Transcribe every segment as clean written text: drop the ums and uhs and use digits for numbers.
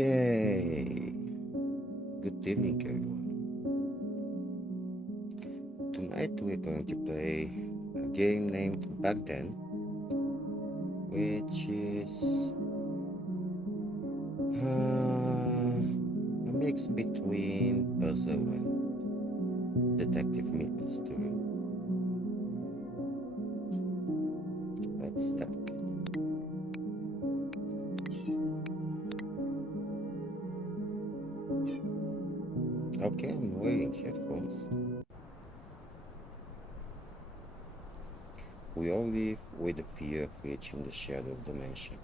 Yay! Good evening, everyone. Tonight we're going to play a game named Back Then, which is a mix between puzzle and detective mystery. Let's start. Okay, I'm wearing headphones. We all live with the fear of reaching the shadow dimension,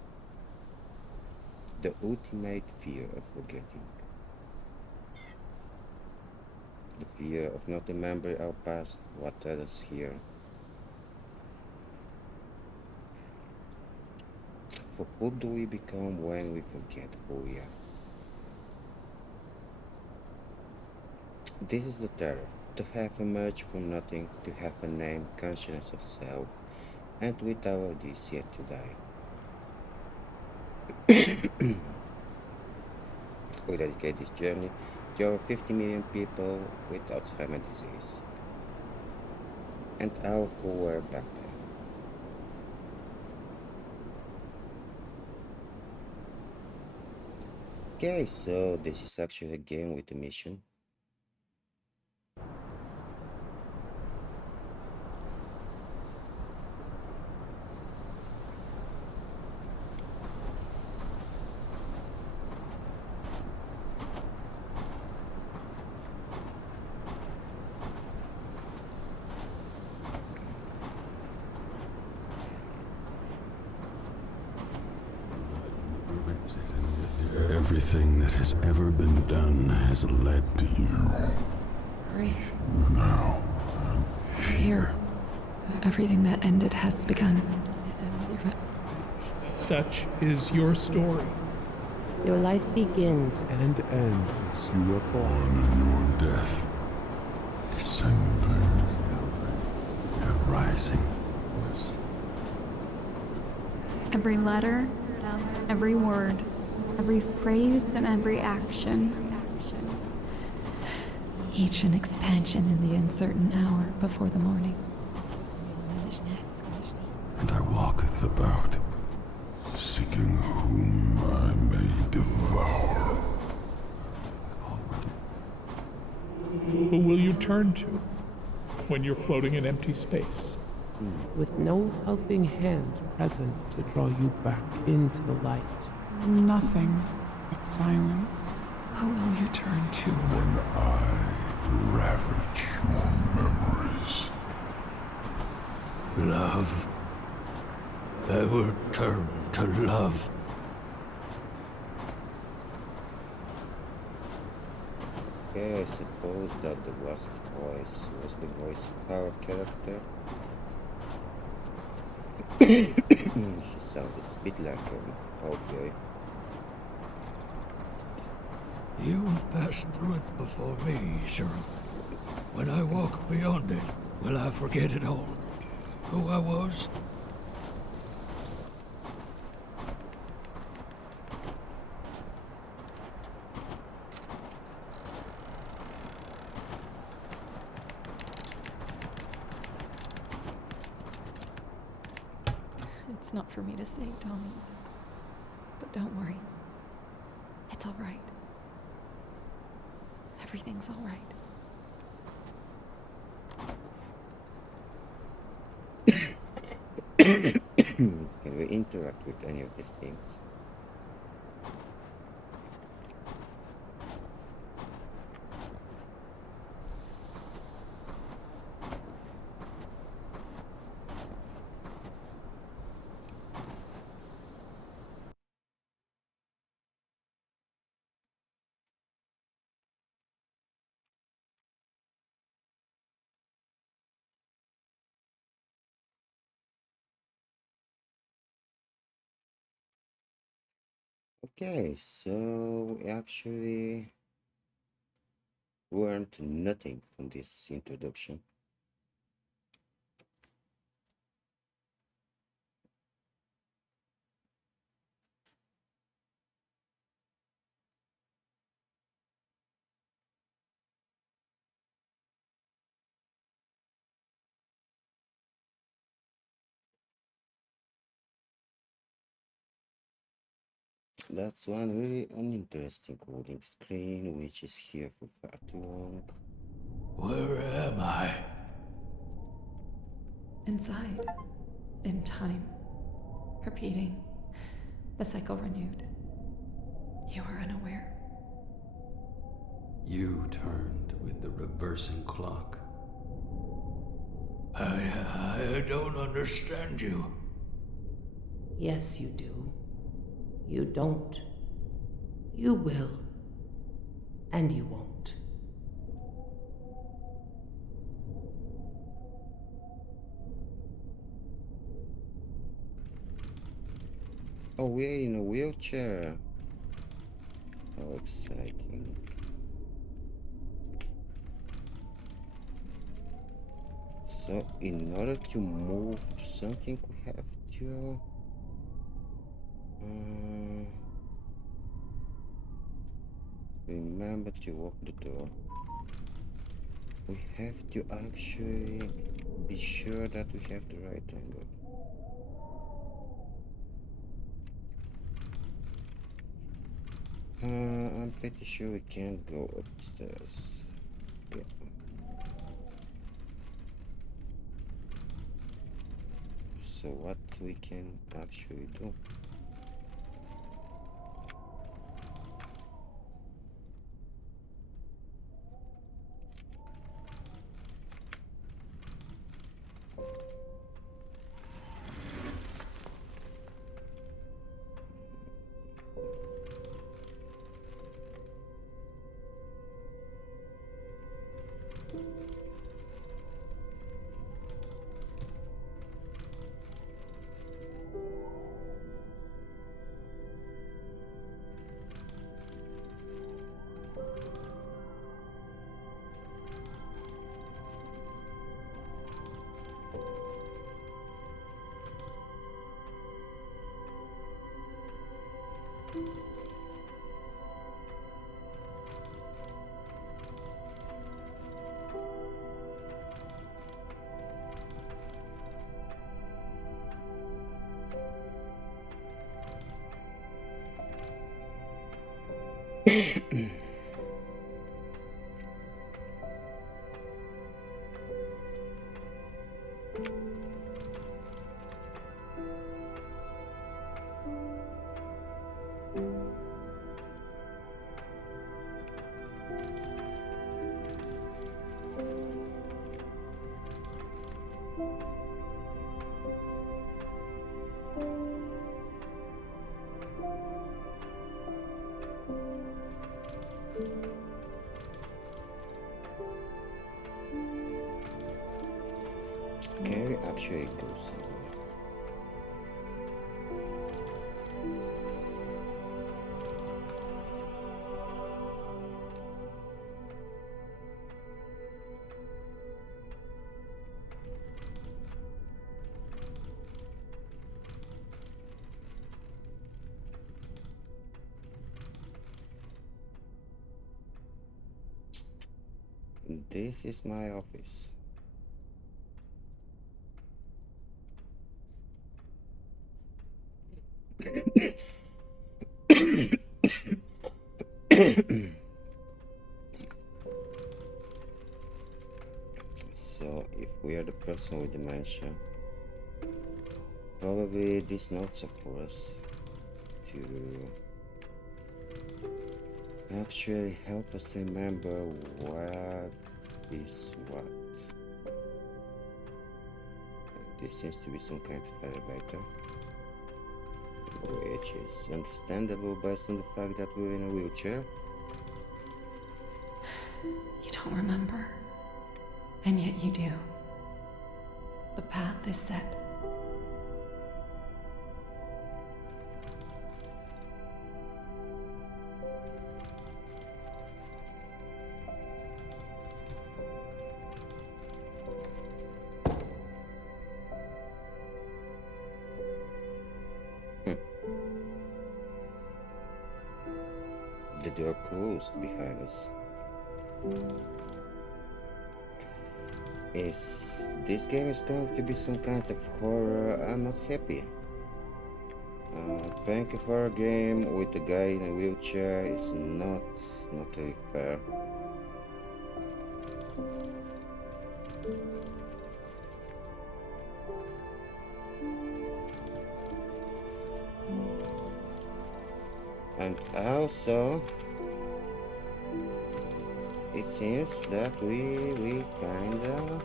the ultimate fear of forgetting, the fear of not remembering our past, what led us here. For who do we become when we forget who we are? This is the terror, to have emerged from nothing, to have a name, consciousness of self, and with our deeds yet to die. We dedicate this journey to over 50 million people with Alzheimer disease, and our who were back then. Okay, so this is actually a game with a mission. Everything that has ever been done has led to you. Hurry. Now, Here. Everything that ended has begun. Such is your story. Your life begins and ends as you were born. and your death, descending and rising. Every letter, every word, every phrase, and every action. Each an expansion in the uncertain hour before the morning. And I walketh about, seeking whom I may devour. Who will you turn to when you're floating in empty space? With no helping hand present to draw you back into the light. Nothing but silence. Who will you turn to? When I ravage your memories. Love. I will turn to love. Okay, I suppose that the last voice was the voice of our character. He sounded a bit like okay. You passed through it before me, Cheryl. When I walk beyond it, will I forget it all? Who I was? It's not for me to say, Tommy. But don't worry. It's all right. Everything's all right. Can we interact with any of these things? Okay, so we actually learned nothing from this introduction. That's one really uninteresting loading screen which is here for far too long. Where am I? Inside. In time. Repeating. The cycle renewed. You are unaware. You turned with the reversing clock. I don't understand you. Yes, you do. You don't. You will. And you won't. Oh, we're in a wheelchair. How exciting. So, in order to move to something, we have to... remember to lock the door. We have to actually be sure that we have the right angle. I'm pretty sure we can't go upstairs. Yeah. So what we can actually do? Can we actually go somewhere? This is my office. So, if we are the person with dementia, probably these notes are for us to actually help us remember what is what. This seems to be some kind of elevator, which is understandable based on the fact that we're in a wheelchair. You don't remember. And yet you do. The path is set. The door closed behind us. This game is going to be some kind of horror. I'm not happy. Thank you for a game with a guy in a wheelchair is not really fair. And also, it seems that we kinda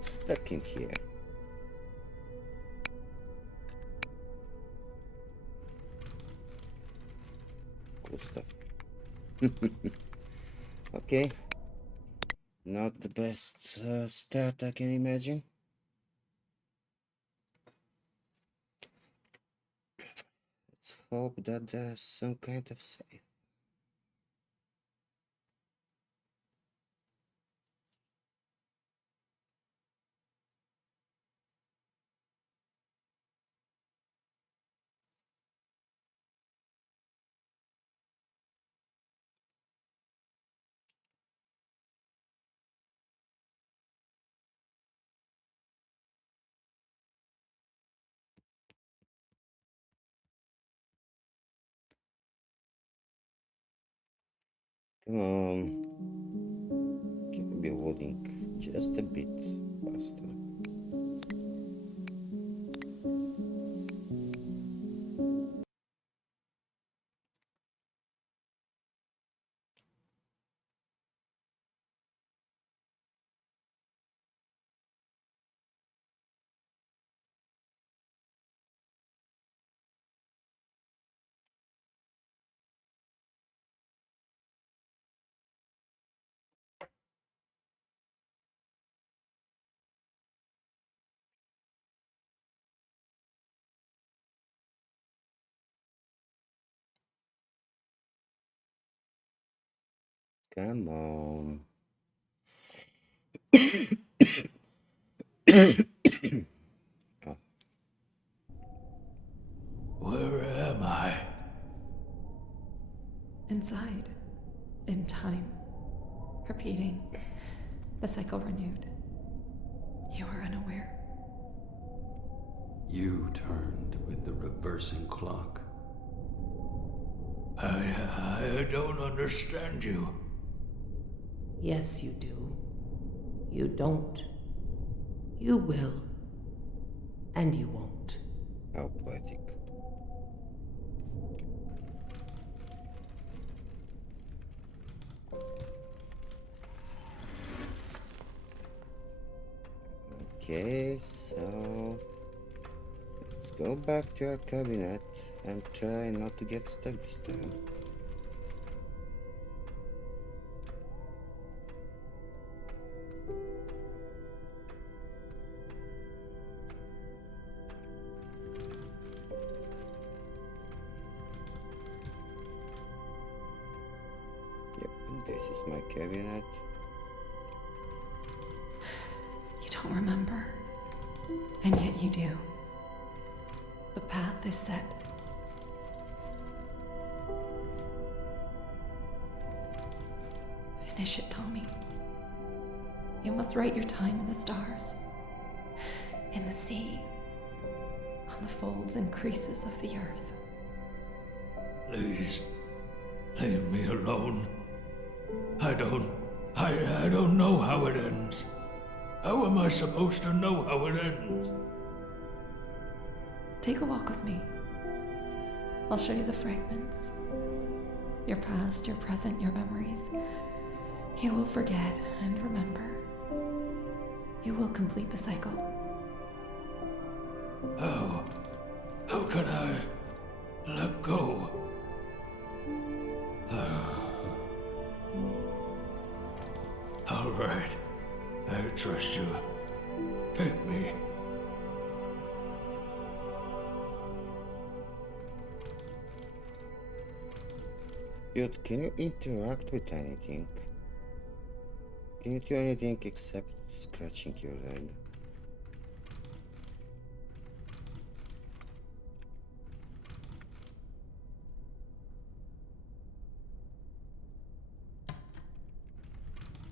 stuck in here. Cool stuff. Okay, not the best start I can imagine. Let's hope that there's some kind of save. Come on. Can you be holding just a bit faster? Come on. Oh, Where am I? Inside. In time. Repeating. The cycle renewed. You were unaware. You turned with the reversing clock. I don't understand you. Yes, you do. You don't. You will. And you won't. how poetic. Okay, so let's go back to our cabinet and try not to get stuck this time. Yep, and this is my cabinet. You don't remember. And yet you do. The path is set. Finish it, Tommy. You must write your time in the stars, in the sea, on the folds and creases of the earth. Please, leave me alone. I don't know how it ends. How am I supposed to know how it ends? Take a walk with me. I'll show you the fragments. Your past, your present, your memories. You will forget and remember. You will complete the cycle. How can I let go? All right, I trust you. Take me. Dude, can you interact with anything? Can you do anything except scratching your leg?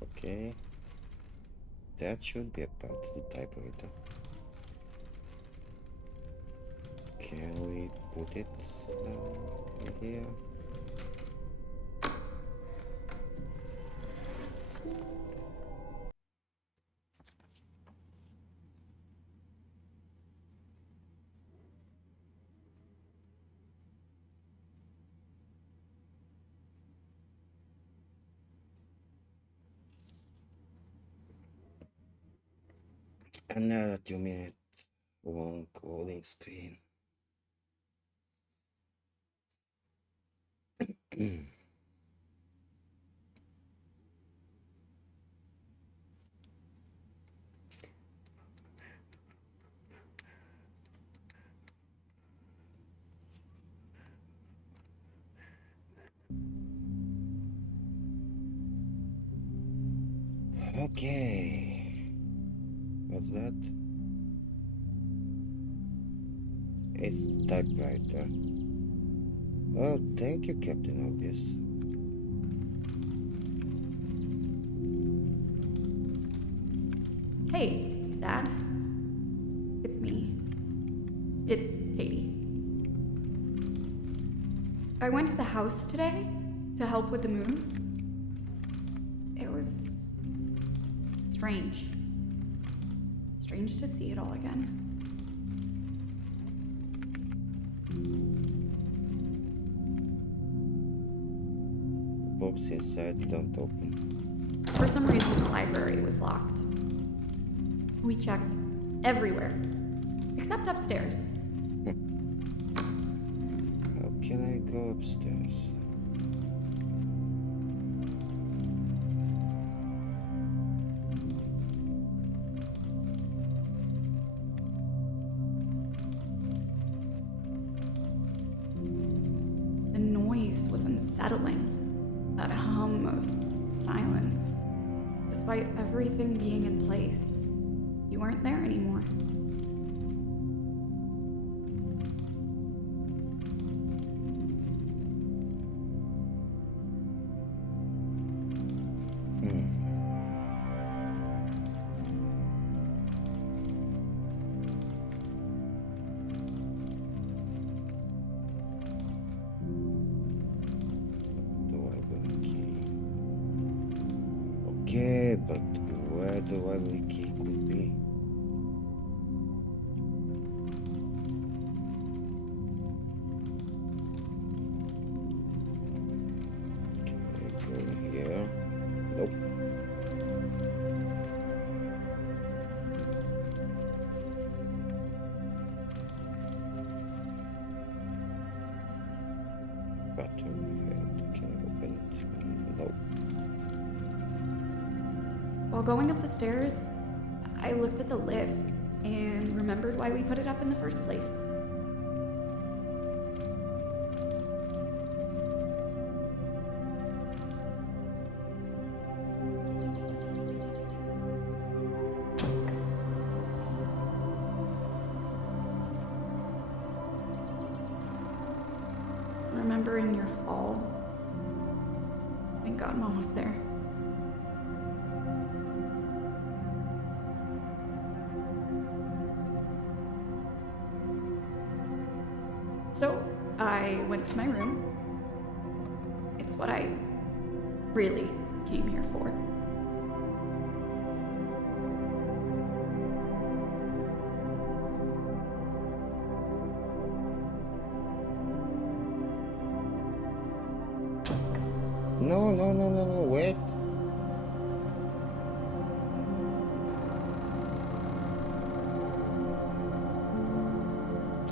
Okay. That should be a part of the typewriter. Can we put it in here? Another 2 minute long loading screen. Okay. What's that? It's the typewriter. Oh, thank you, Captain Obvious. Hey, Dad. It's me. It's Katie. I went to the house today to help with the move. It was strange. Strange to see it all again. Books inside don't open. For some reason, the library was locked. We checked everywhere, except upstairs. How can I go upstairs? The noise was unsettling. That hum of silence. Despite everything being in place, you weren't there anymore. Okay, but where the library key could be? Can I go here? Nope. Bathroom head. Can I open it? Nope. While going up the stairs, I looked at the lift and remembered why we put it up in the first place. Remembering your fall. Thank God Mom was there. So I went to my room. It's what I really came here for. No, wait.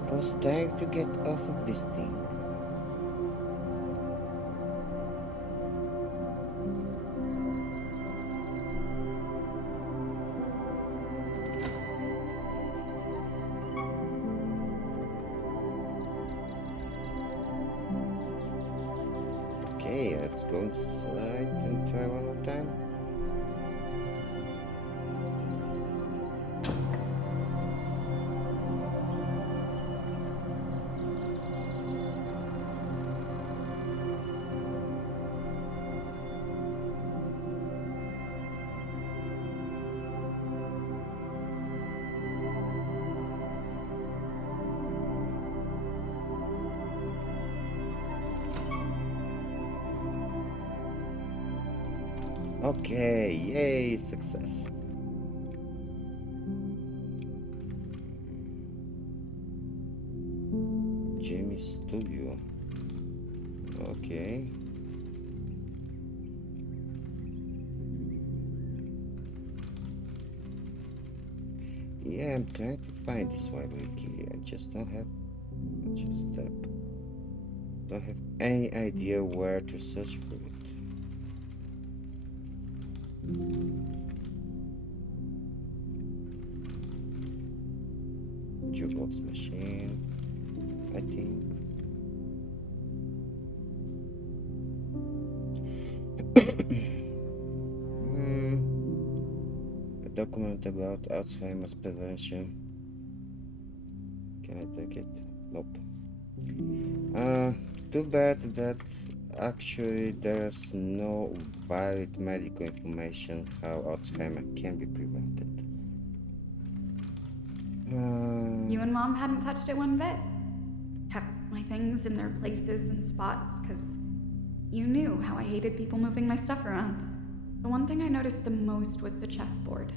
It was time to get off of this thing. Okay, let's go inside and try one more time. Okay, yay, success. Jamie Studio. Okay. Yeah, I'm trying to find this library key. I just don't have don't have any idea where to search for it. Jukebox machine, I think. A document about Alzheimer's prevention. Can I take it? Nope. Too bad that actually there's no valid medical information how Alzheimer can be prevented. You and Mom hadn't touched it one bit. Kept my things in their places and spots, because you knew how I hated people moving my stuff around. The one thing I noticed the most was the chessboard.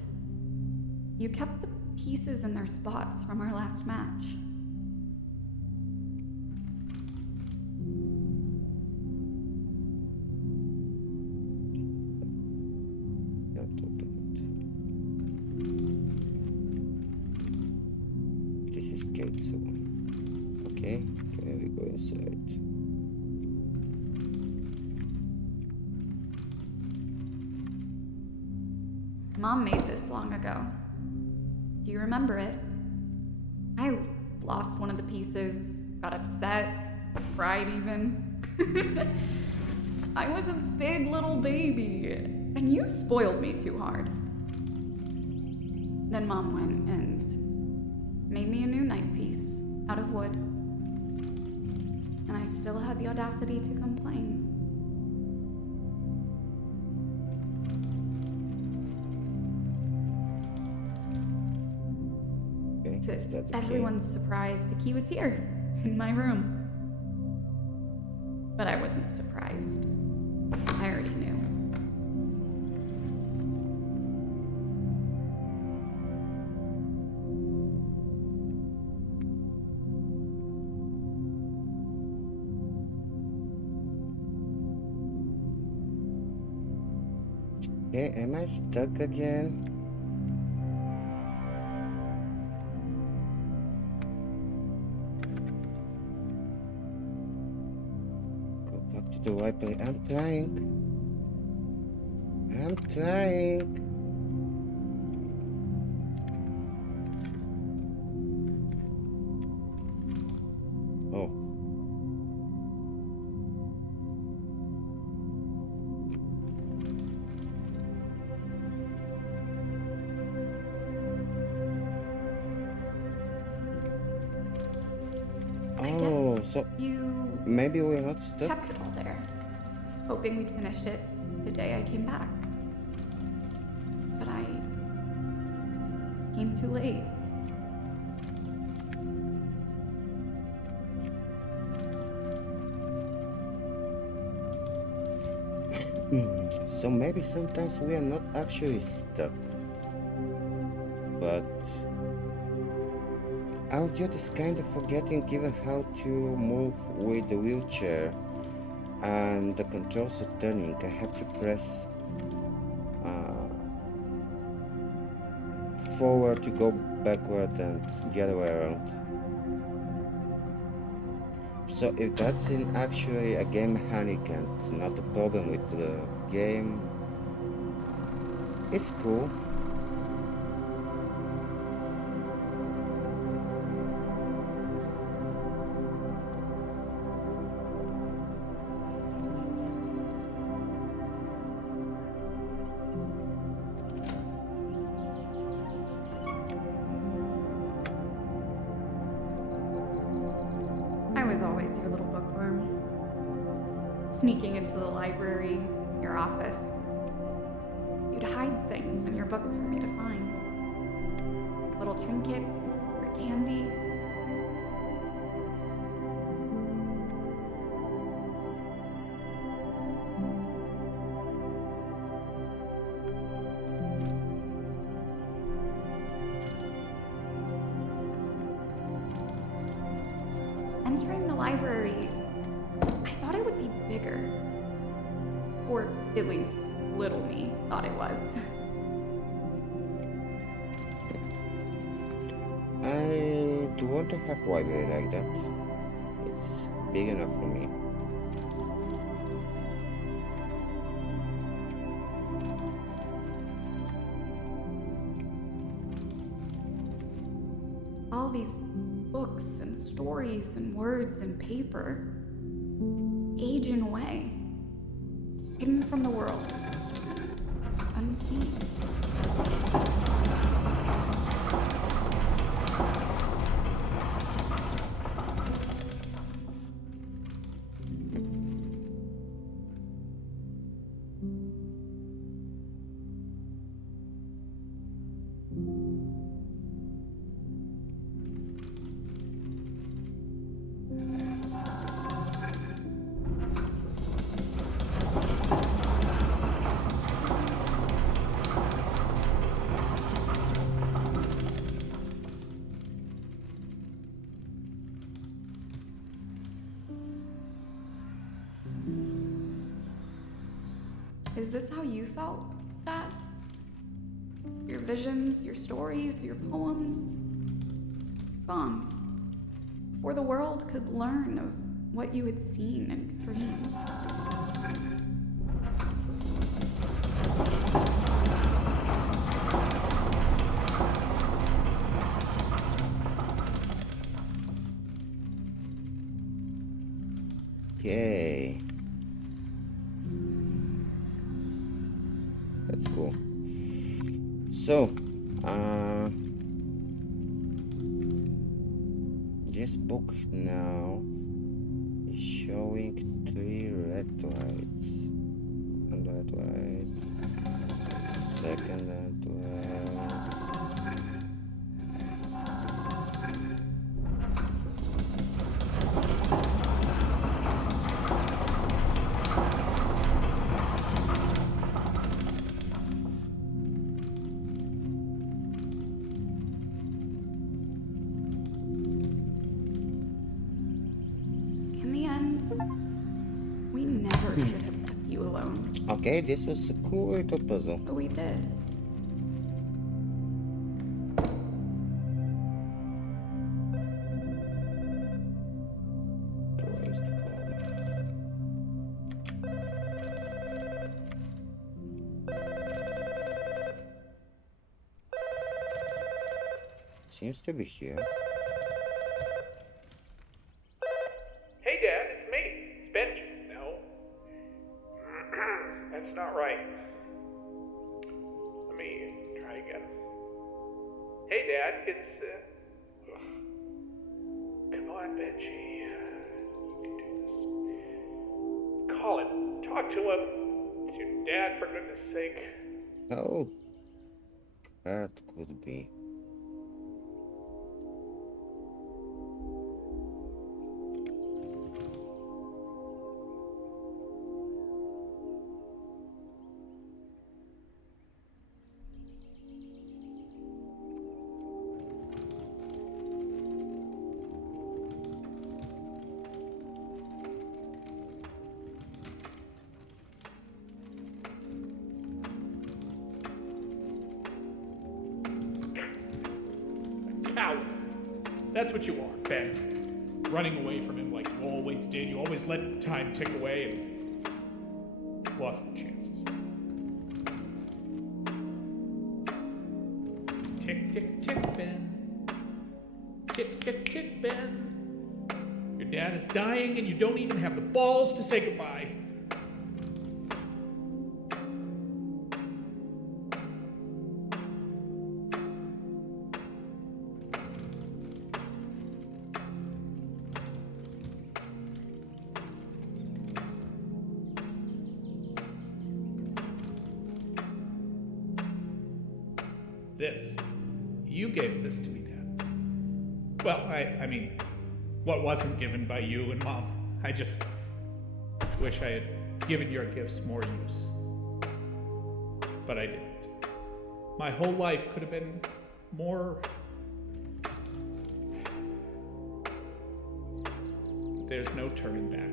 You kept the pieces in their spots from our last match. Can't open it. This is Kate's room. Okay, can we go inside? Mom made this long ago. Do you remember it? I lost one of the pieces, got upset, cried even. I was a big little baby, and you spoiled me too hard. Then Mom went and made me a new night piece out of wood. And I still had the audacity to complain. Okay, is that To okay? everyone's surprise, the key was here, in my room. But I wasn't surprised. I already knew. Okay, am I stuck again? Go back to the library. I'm trying. I'm trying. Oh. Oh, so You maybe we're not stuck? kept it all there, hoping we'd finish it the day I came back. But I came too late. So maybe sometimes we are not actually stuck, but our dude is kind of forgetting even how to move with the wheelchair, and the controls are turning. I have to press forward to go backward and the other way around. So if that's in actually a game mechanic and not a problem with the game, it's cool. I was always your little bookworm. Sneaking into the library, your office. You'd hide things in your books for me to find. Little trinkets or candy. entering the library, I thought it would be bigger. Or at least little me thought it was. I do want to have a library like that. It's big enough for me. All these books and stories and words and paper, aging away, hidden from the world, unseen. Is this how you felt, Dad? Your visions, your stories, your poems? Gone. Before the world could learn of what you had seen and dreamed. Okay. That's cool. So, this book now is showing 3 red lights. One red light, second red light. In the end, we never should have left you alone, Okay, this was a cool little puzzle. but we did. Where's the phone? Seems to be here. Hey, Dad, it's me. It's Benji. No. That's not right. Let me try again. Hey, Dad, it's, Come on, Benji. You can do this. Call him. Talk to him. It's your dad, for goodness sake. Oh, that could be. Coward. That's what you are, Ben. Running away from him like you always did. You always let time tick away and lost the chances. Tick, tick, tick, Ben. Tick, tick, tick, Ben. Your dad is dying and you don't even have the balls to say goodbye. This. You gave this to me, Dad. Well, I mean, what wasn't given by you and Mom. I just wish I had given your gifts more use. But I didn't. My whole life could have been more There's no turning back.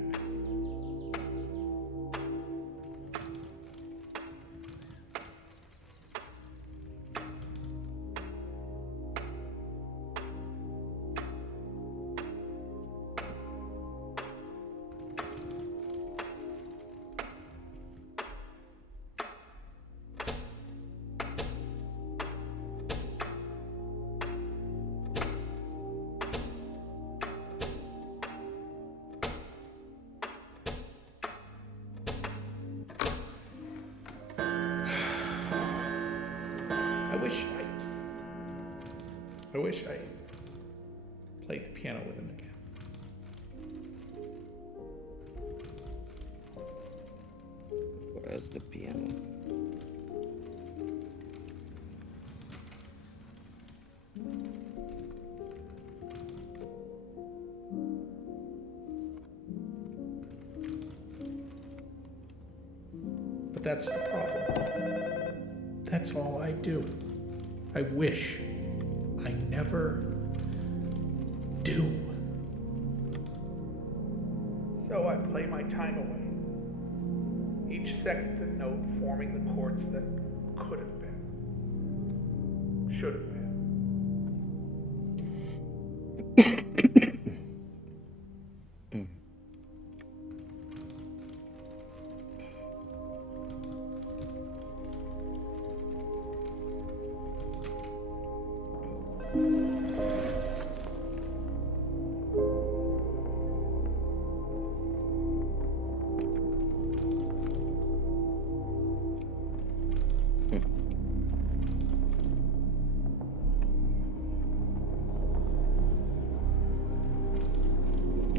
I wish I played the piano with him again. Where's the piano? But that's the problem. That's all I do. I wish. I never do. So I play my time away. Each second note forming the chords that could have been, should have been.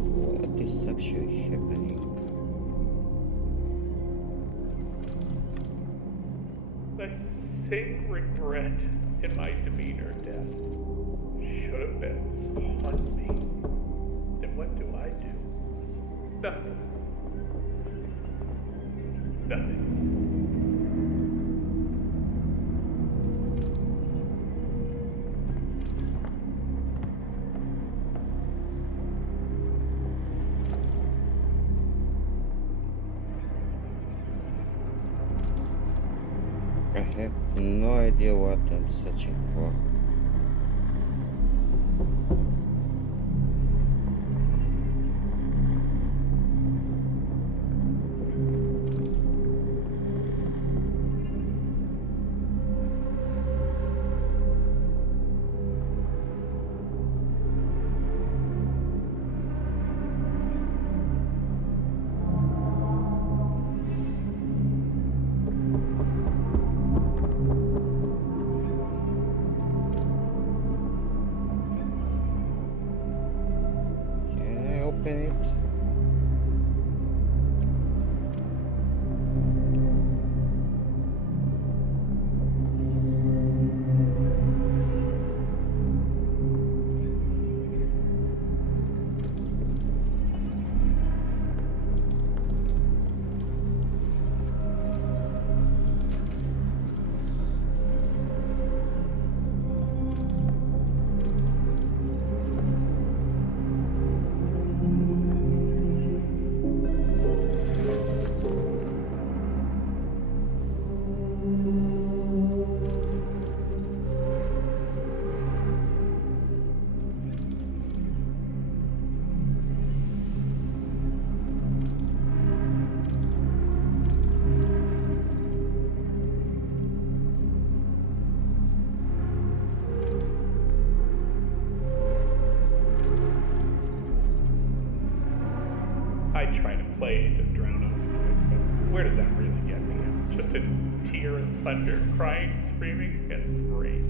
What is actually happening? The same regret in my demeanor, Death. Should have been on me. Then what do? Nothing. Nothing. I have no idea what I'm searching for. Open it. I try to play to drown out the noise, but where does that really get me? Just a tear and thunder, crying, screaming, and rage.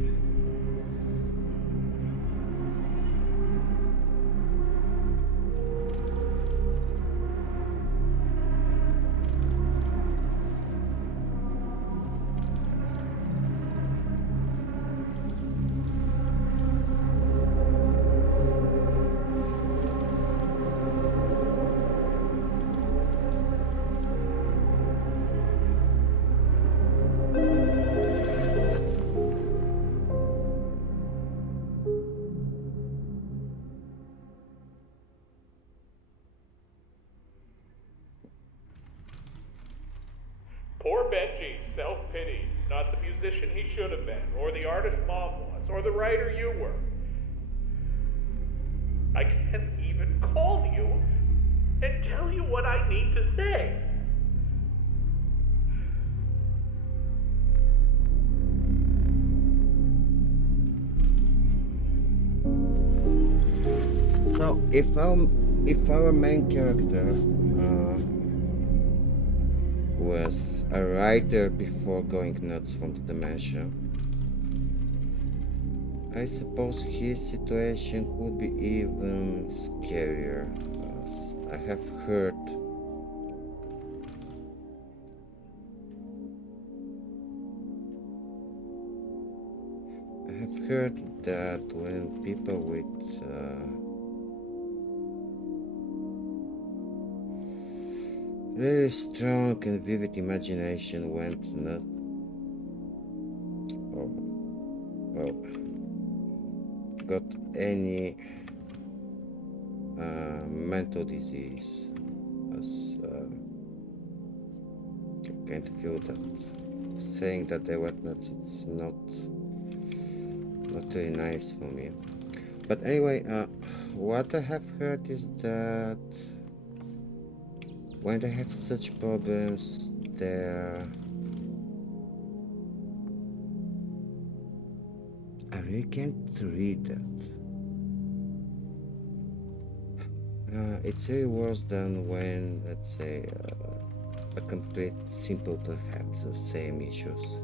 artist Mom was, or the writer you were. I can't even call you and tell you what I need to say. So if our main character was a writer before going nuts from the dementia, I suppose his situation could be even scarier. As I have heard that when people with very strong and vivid imagination went nuts, or well, got any mental disease, as I kind of feel that saying that they went nuts, it's not really nice for me. But anyway, what I have heard is that when they have such problems, I really can't read that. It's really worse than when, let's say, a complete simpleton has the same issues.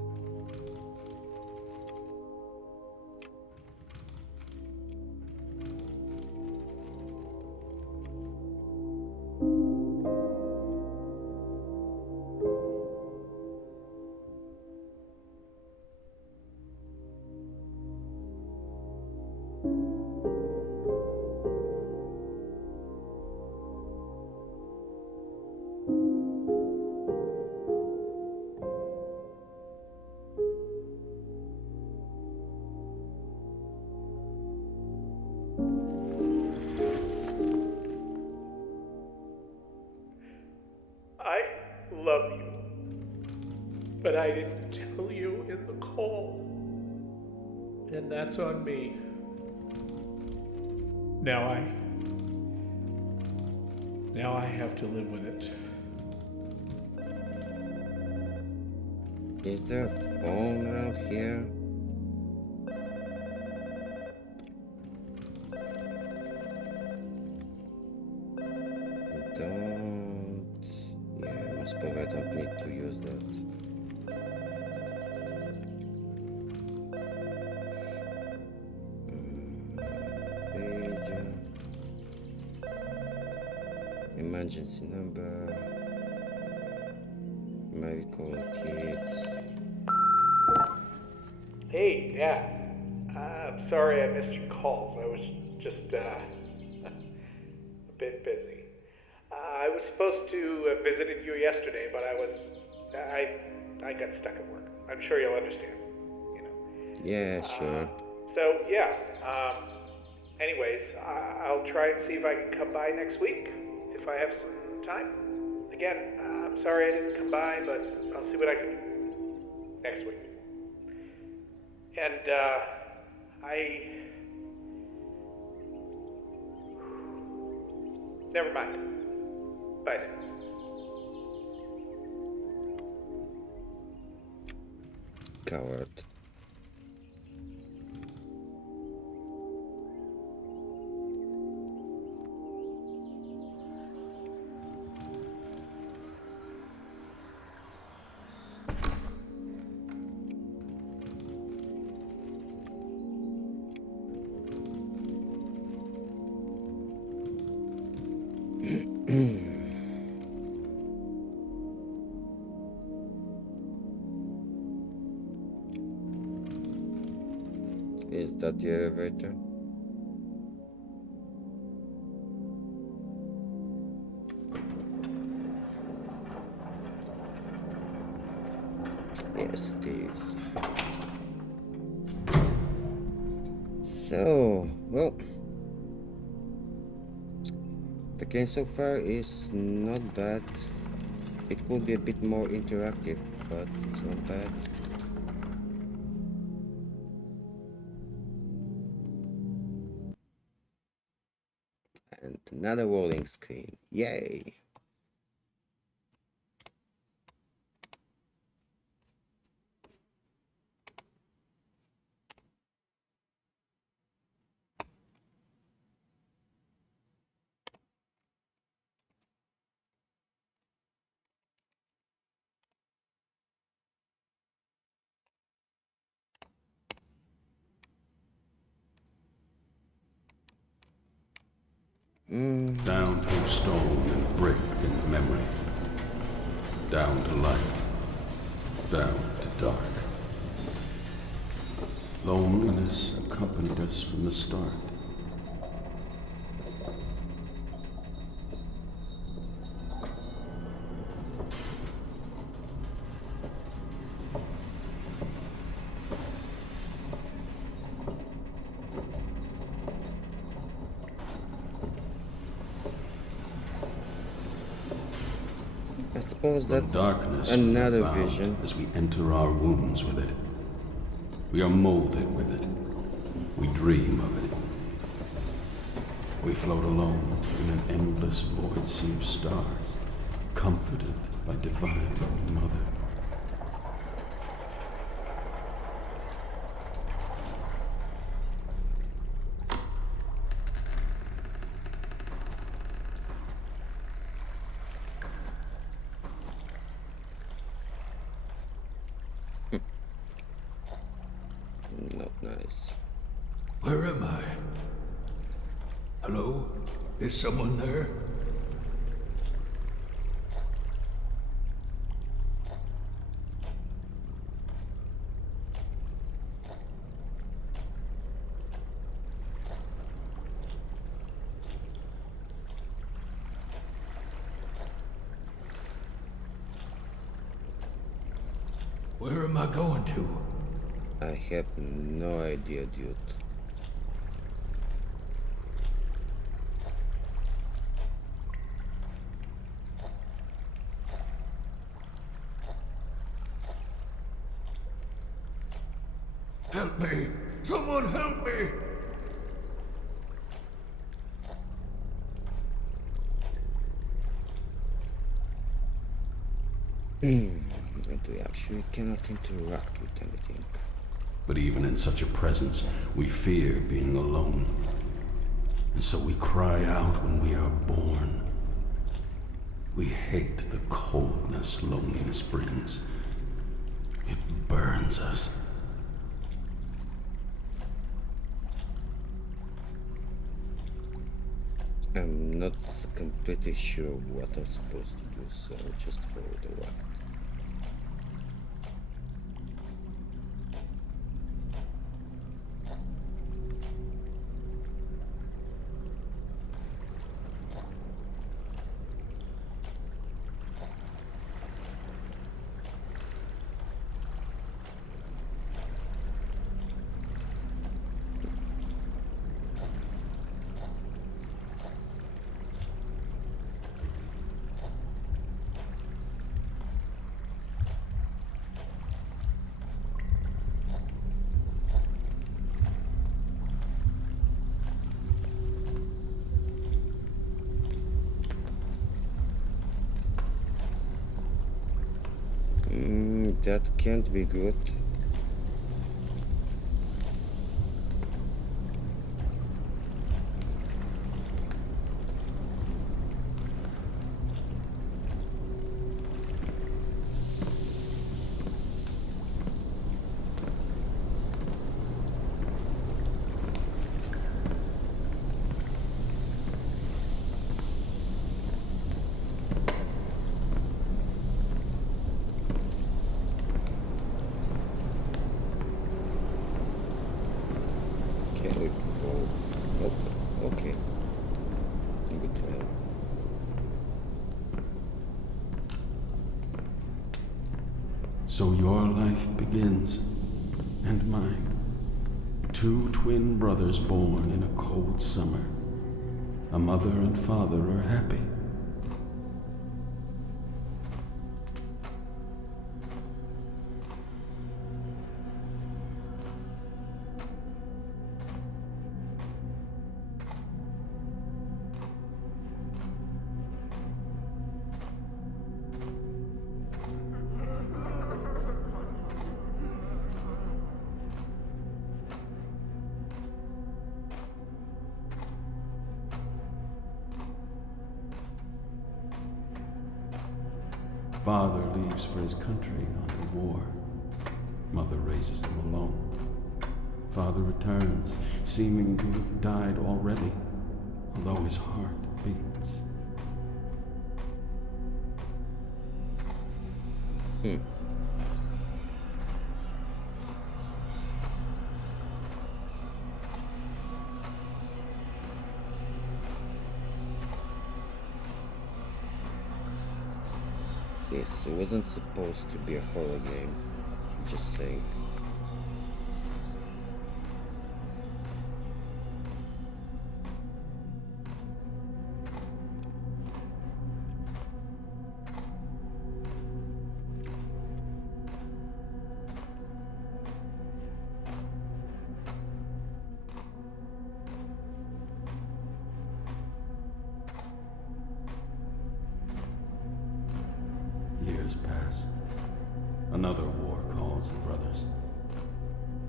I love you, but I didn't tell you in the call. And that's on me. Now I have to live with it. Is there a phone around here? Most probably I don't need to use that. Pager. Emergency number. Maybe calling kids. Hey, Dad. I'm sorry I missed your calls. I was just a bit busy. I was supposed to have visited you yesterday, but I got stuck at work. I'm sure you'll understand, you know. Yeah, sure. So yeah. Anyways, I'll try and see if I can come by next week if I have some time. Again, I'm sorry I didn't come by, but I'll see what I can do next week. And never mind. Bye. Coward. Is that the elevator? Yes, it is. So, well, the game so far is not bad. It could be a bit more interactive, but it's not bad. And another rolling screen. Yay! Down through stone and brick and memory. Down to light. Down to dark. Loneliness accompanied us from the start. I suppose From that's darkness another we are bound vision. as we enter our wombs with it. We are molded with it. We dream of it. We float alone in an endless void sea of stars, comforted by Divine Mother. Not nice. Where am I? Hello? Is someone there? Where am I going to? I have no idea, dude. Help me! Someone help me! And we actually cannot interact with anything. But even in such a presence, we fear being alone. And so we cry out when we are born. We hate the coldness loneliness brings. It burns us. I'm not completely sure what I'm supposed to do, so just follow the ride. That can't be good. Can we fall? Oh, okay. Good to know. So your life begins, and mine. Two twin brothers born in a cold summer. A mother and father are happy. Father leaves for his country on the war. Mother raises them alone. Father returns, seeming to have died already, although his heart beats. This wasn't supposed to be a horror game. Just saying. Years pass. Another war calls the brothers.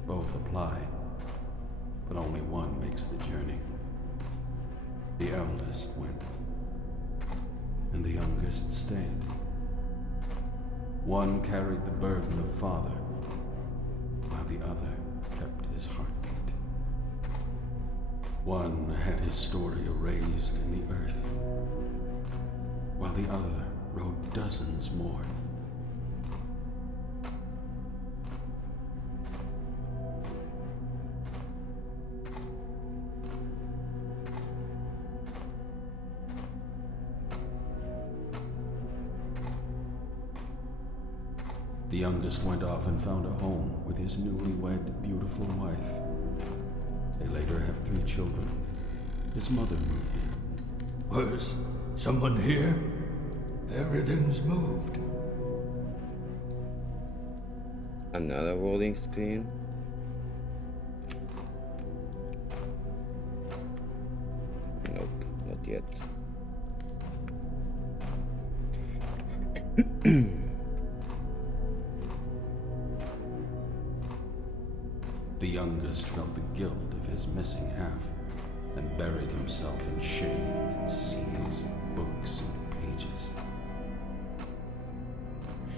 Both apply, but only one makes the journey. The eldest went, and the youngest stayed. One carried the burden of father, while the other kept his heartbeat. One had his story erased in the earth, while the other wrote dozens more. The youngest went off and found a home with his newlywed, beautiful wife. They later have 3 children. His mother moved in. Was someone here? Everything's moved. Another rolling screen? Nope, not yet. The youngest felt the guilt of his missing half and buried himself in shame in seas of books and pages.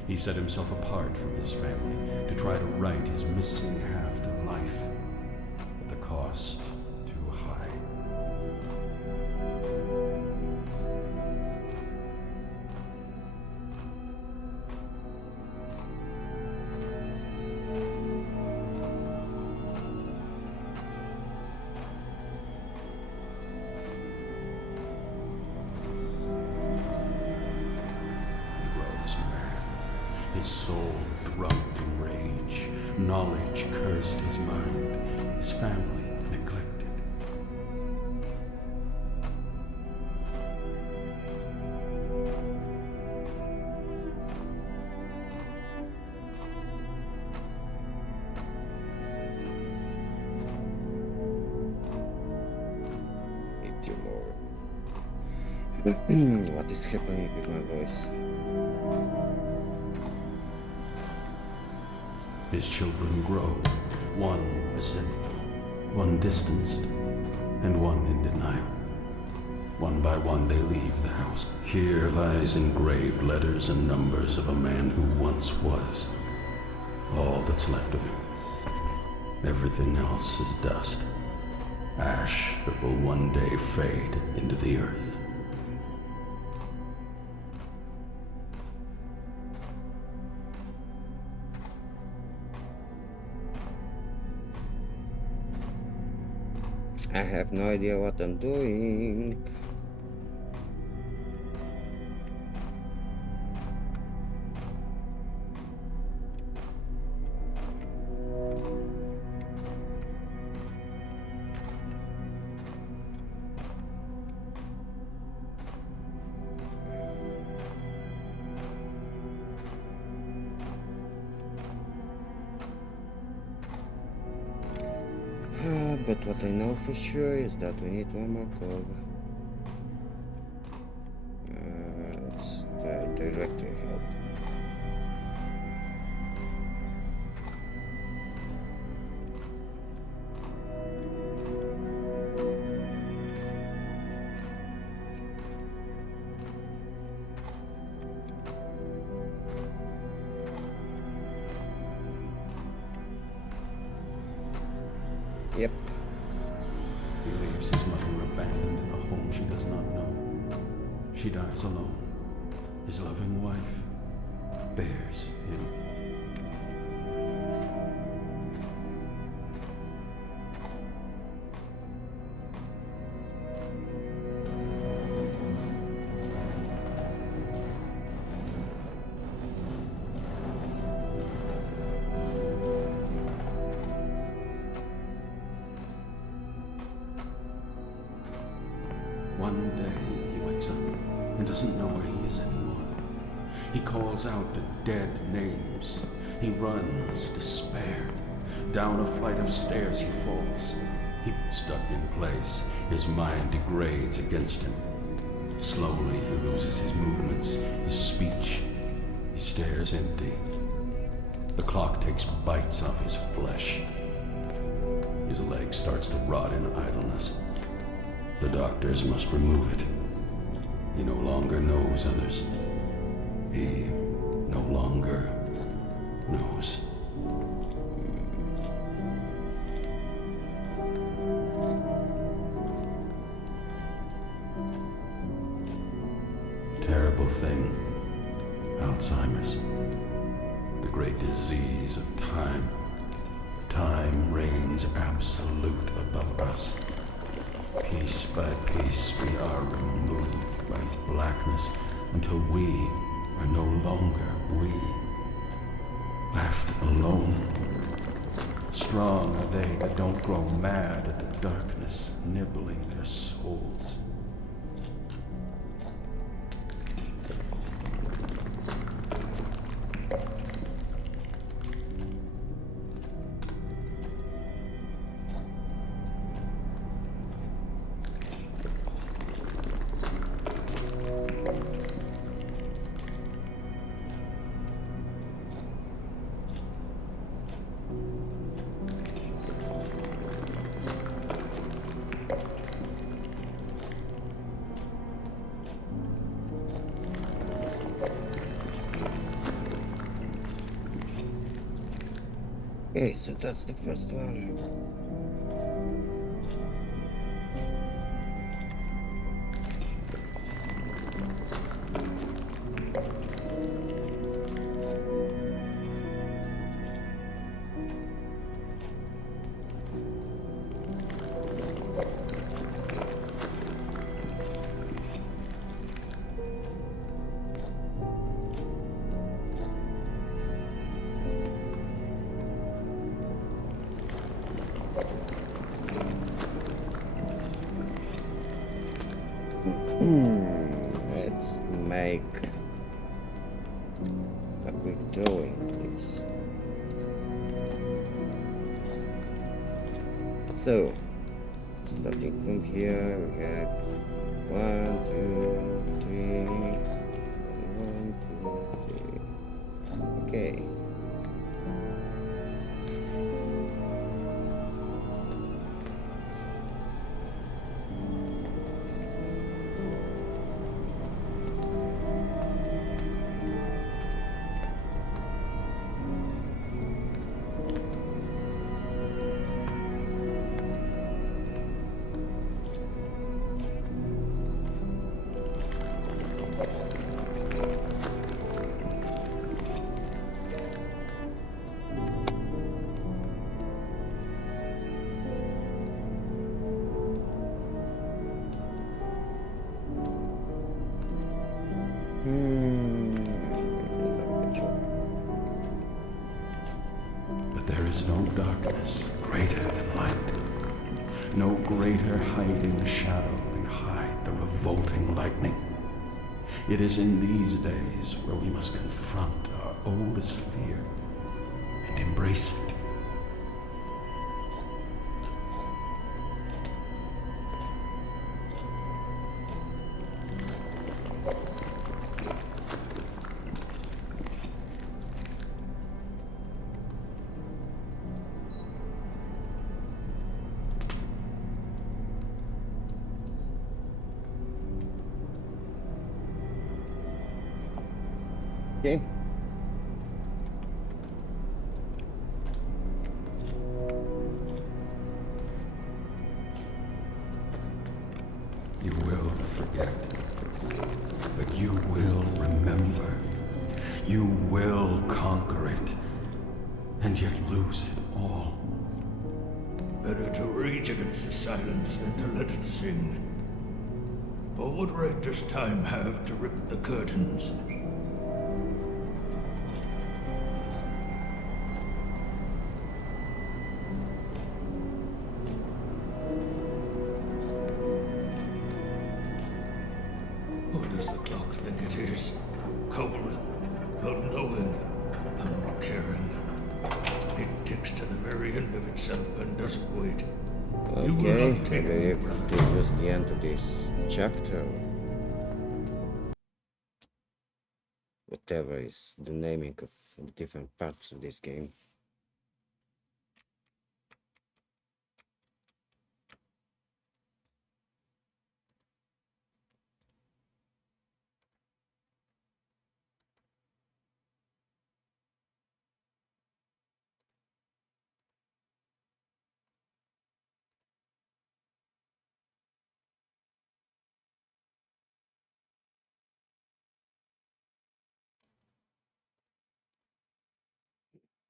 He set himself apart from his family to try to write his missing half to life, but the cost too high. His soul drunk in rage. Knowledge cursed his mind. His family neglected. Need you more. What is happening with my voice? His children grow, one resentful, one distanced, and one in denial. One by one they leave the house. Here lies engraved letters and numbers of a man who once was. All that's left of him. Everything else is dust. Ash that will one day fade into the earth. I have no idea what I'm doing. But what I know for sure is that we need one more cog. It's the directory help. He leaves his mother abandoned in a home she does not know. She dies alone. His loving wife bears him. One day he wakes up and doesn't know where he is anymore. He calls out the dead names. He runs, despaired. Down a flight of stairs he falls. He's stuck in place. His mind degrades against him. Slowly he loses his movements, his speech. He stares empty. The clock takes bites off his flesh. His leg starts to rot in idleness. The doctors must remove it. He no longer knows others. He no longer knows. Terrible thing, Alzheimer's. The great disease of time. Time reigns absolute above us. Piece by piece, we are removed by blackness until we are no longer we. Left alone. Strong are they that don't grow mad at the darkness nibbling their souls. Okay, so that's the first one. Let's make what we're doing, please. So, starting from here, we have 1, 2, 3, 1, 2, 3. Okay. But there is no darkness greater than light. No greater hiding shadow can hide the revolting lightning. It is in these days where we must confront our oldest fear and embrace it. Okay. You will forget. But you will remember. You will conquer it. And yet lose it all. Better to rage against the silence than to let it sing. For what right does time have to rip the curtains? What does the clock think it is? Cold, unknowing, uncaring. It ticks to the very end of itself and doesn't wait. You will Okay, not I take believe it. this was the end of this chapter. Whatever is the naming of the different parts of this game.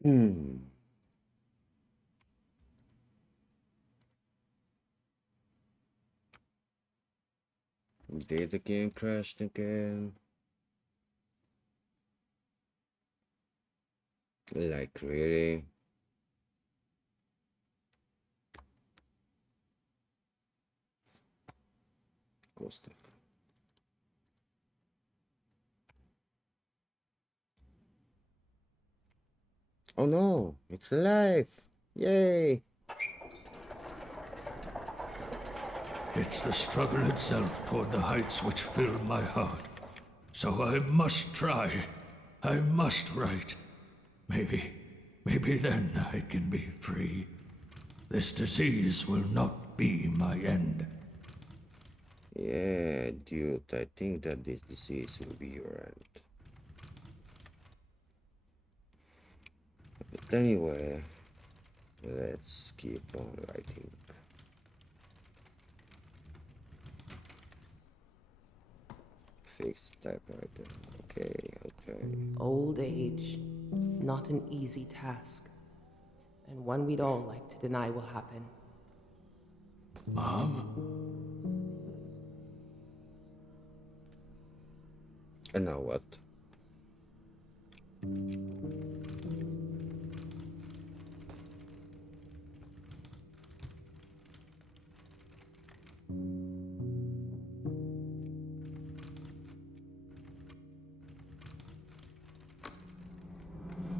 Hmm. Did the game crash again? Like really? Cool stuff. Oh no, it's alive! Yay! It's the struggle itself toward the heights which fill my heart. So I must try. I must write. Maybe then I can be free. This disease will not be my end. Yeah, dude, I think that this disease will be your end. But anyway, let's keep on writing. Fix typewriter. Okay. Old age, not an easy task, and one we'd all like to deny will happen. Mom? And now what?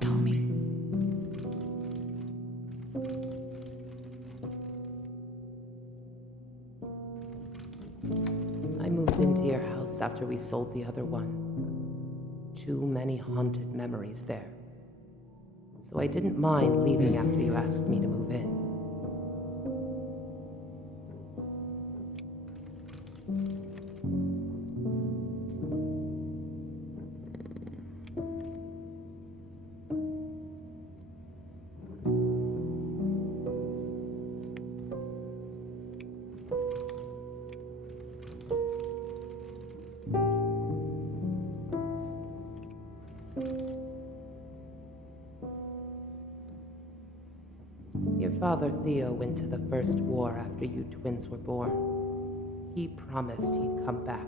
Tommy. I moved into your house after we sold the other one. Too many haunted memories there. So I didn't mind leaving after you asked me to move in. Your father, Theo, went to the first war after you twins were born. He promised he'd come back,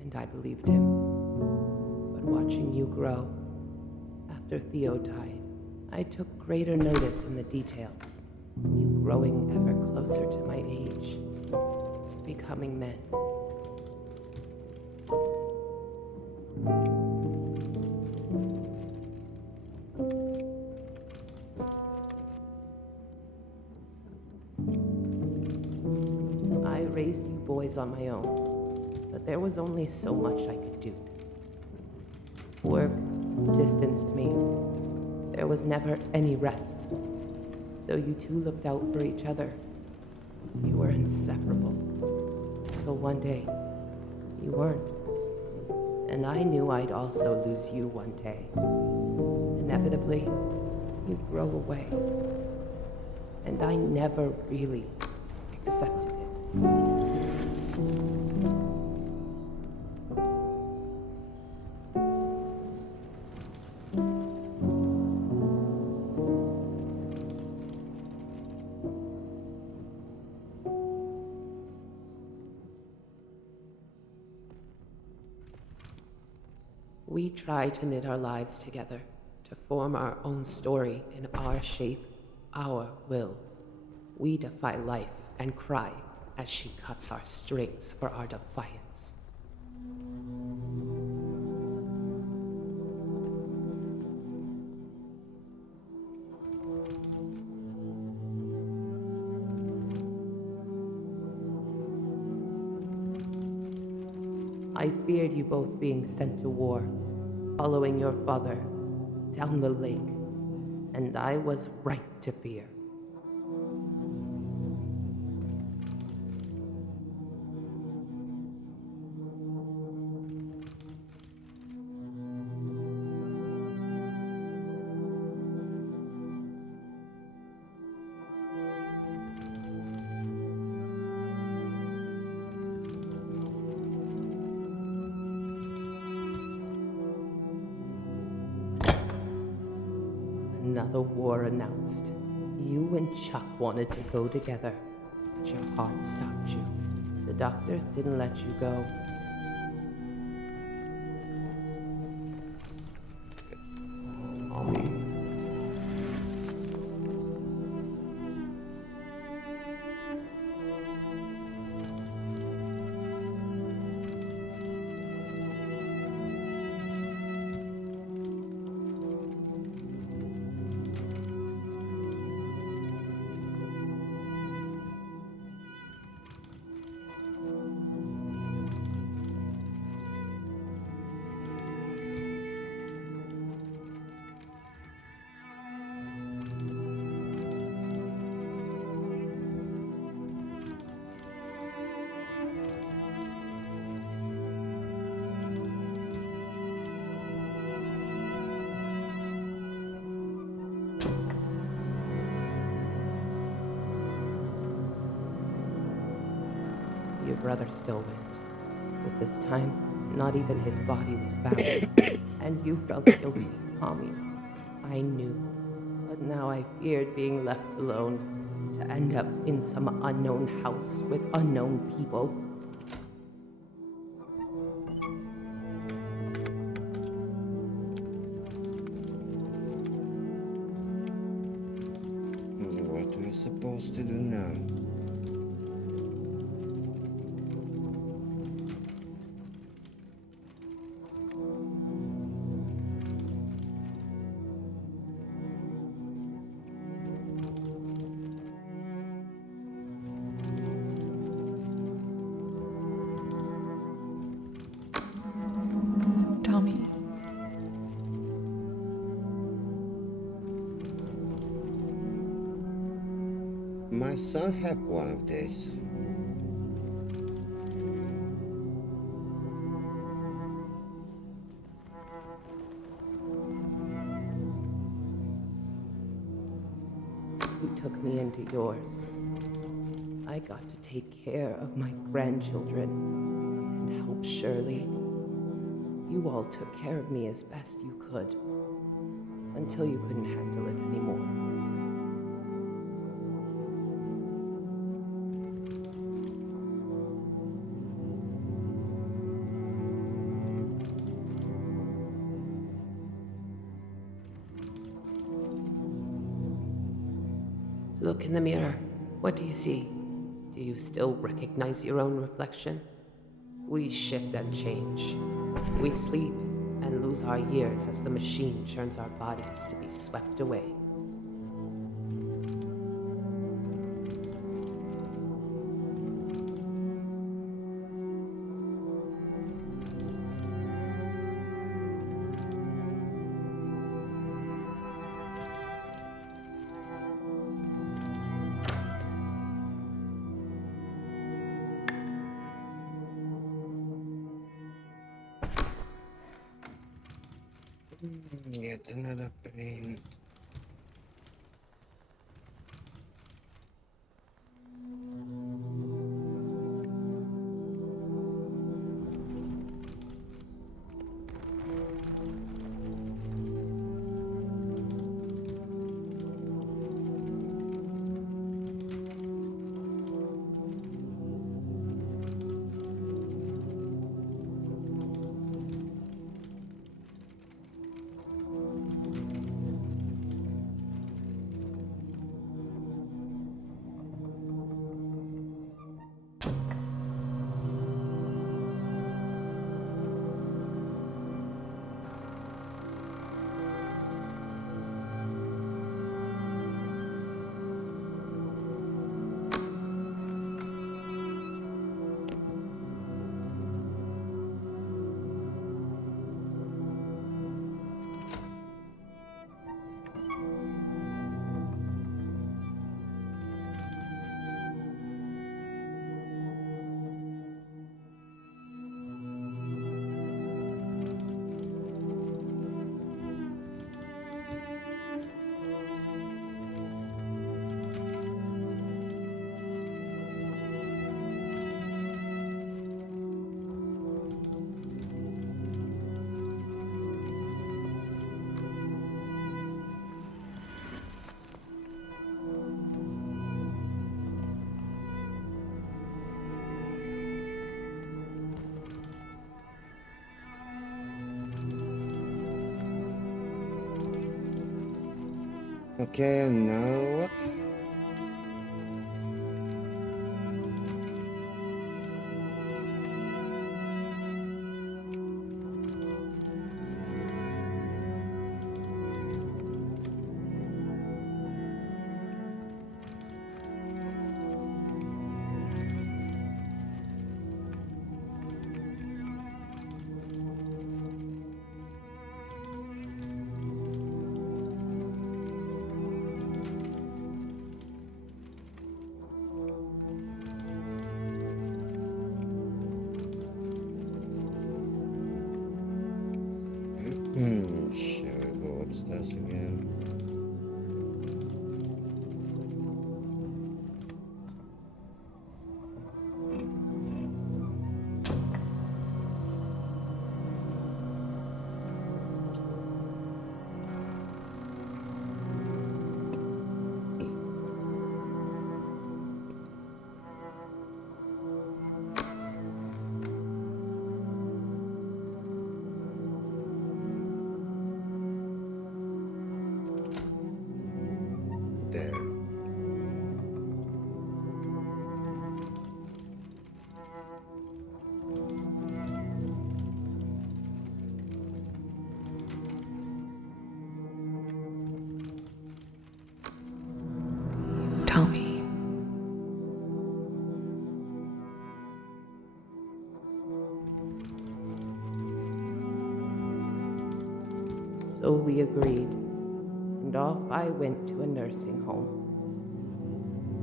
and I believed him. But watching you grow, after Theo died, I took greater notice in the details. You growing ever closer to my age, becoming men. I raised you boys on my own, but there was only so much I could do. Work distanced me. There was never any rest. So you two looked out for each other. You were inseparable. Till one day, you weren't. And I knew I'd also lose you one day. Inevitably, you'd grow away. And I never really accepted it. We try to knit our lives together, to form our own story in our shape, our will. We defy life and cry as she cuts our strings for our defiance. I feared you both being sent to war, following your father down the lake, and I was right to fear. Another war announced. You and Chuck wanted to go together, but your heart stopped you. The doctors didn't let you go. Tommy. Your brother still went. But this time, not even his body was found. And you felt guilty, Tommy. I knew. But now I feared being left alone, to end up in some unknown house with unknown people. What are we supposed to do now? Tommy, My son have one of these. You took me into yours. I got to take care of my grandchildren and help Shirley. You all took care of me as best you could, until you couldn't handle it anymore. Look in the mirror. What do you see? Do you still recognize your own reflection? We shift and change. We sleep and lose our years as the machine churns our bodies to be swept away. Yet another pain. Okay, and now what? Shall we go upstairs again? There. Tell me. So we agreed, and off I went to a nursing home.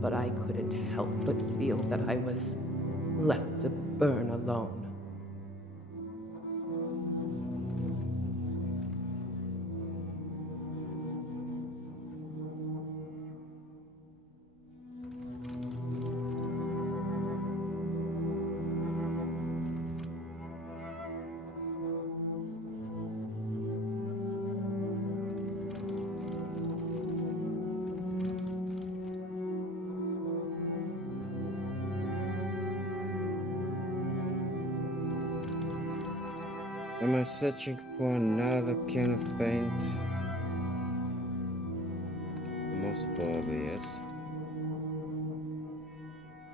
But I couldn't help but feel that I was left to burn alone. Am I searching for another can of paint? Most probably yes.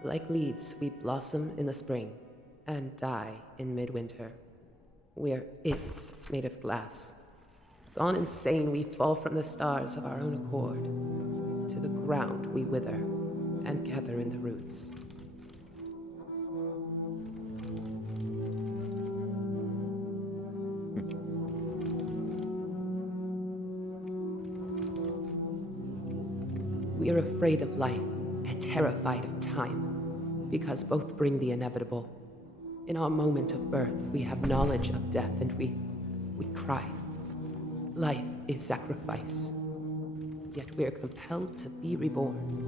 Like leaves, we blossom in the spring and die in midwinter. We're it's made of glass. Gone insane, we fall from the stars of our own accord. To the ground we wither and gather in the roots. We are afraid of life and terrified of time, because both bring the inevitable. In our moment of birth, we have knowledge of death, and we cry. Life is sacrifice, yet we are compelled to be reborn.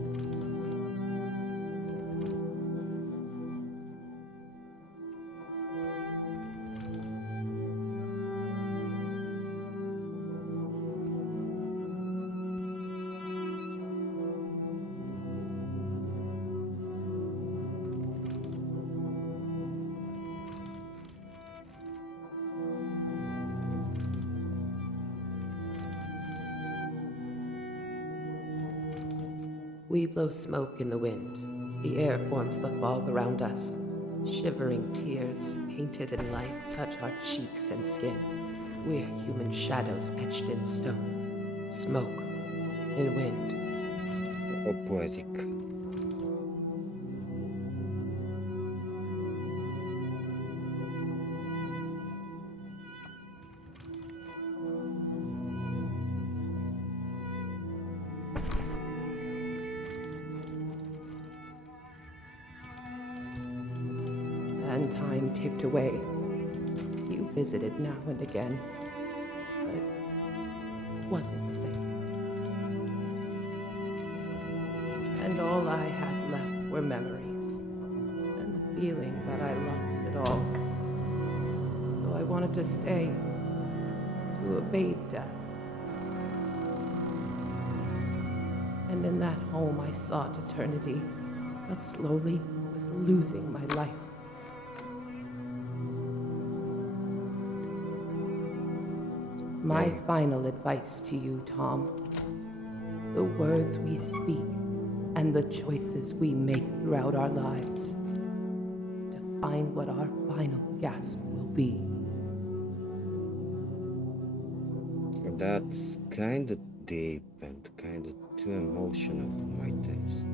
We blow smoke in the wind. The air forms the fog around us. Shivering tears, painted in light, touch our cheeks and skin. We're human shadows etched in stone. Smoke in wind. Or poetic. And time ticked away. You visited now and again, but it wasn't the same. And all I had left were memories, and the feeling that I lost it all. So I wanted to stay, to evade death. And in that home I sought eternity, but slowly was losing my life. My final advice to you, Tom. the words we speak, and the choices we make throughout our lives. Define what our final gasp will be. That's kinda deep and kinda too emotional for my taste.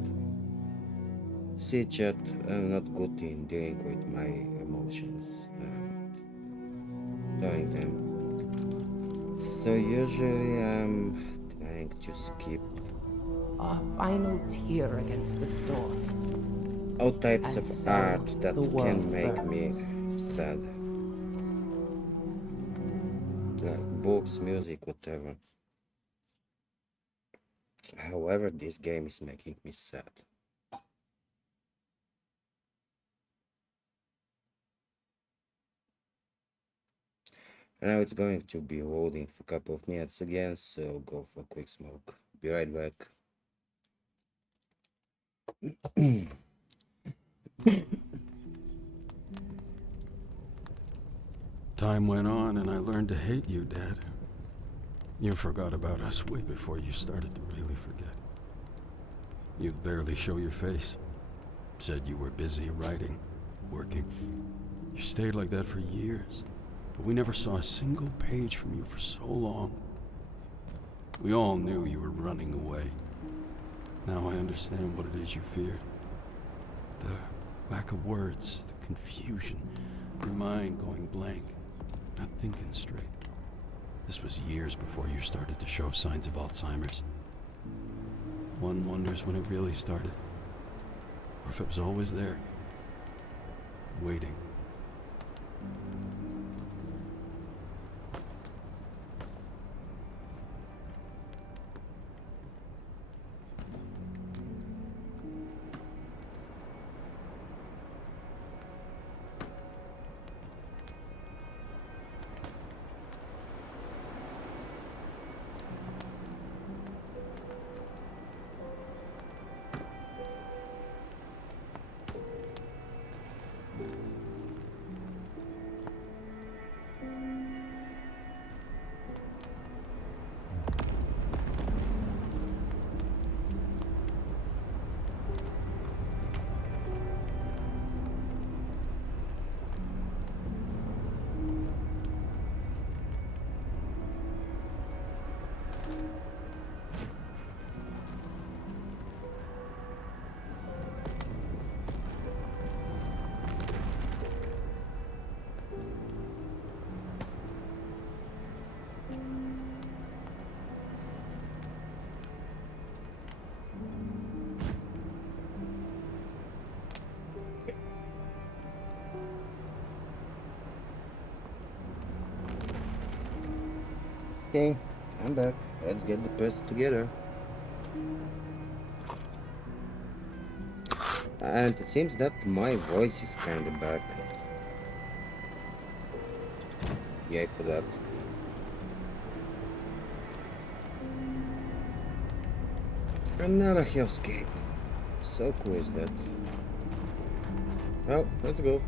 See, chat, I'm not good in dealing with my emotions and telling them. So usually I'm trying to skip Our final tear against the storm. all types And of so art that the world can make burns. me sad. Like books, music, whatever. However, this game is making me sad. Now it's going to be loading for a couple of minutes again, so go for a quick smoke. Be right back. Time went on and I learned to hate you, Dad. You forgot about us way before you started to really forget. You'd barely show your face. Said you were busy writing, working. You stayed like that for years, but we never saw a single page from you for so long. We all knew you were running away. Now I understand what it is you feared. The lack of words, the confusion, your mind going blank, not thinking straight. This was years before you started to show signs of Alzheimer's. One wonders when it really started, or if it was always there, waiting. Okay, I'm back. Let's get the puzzle together. And it seems that my voice is kinda back. Yay for that. Another hellscape. So cool is that. Well, let's go.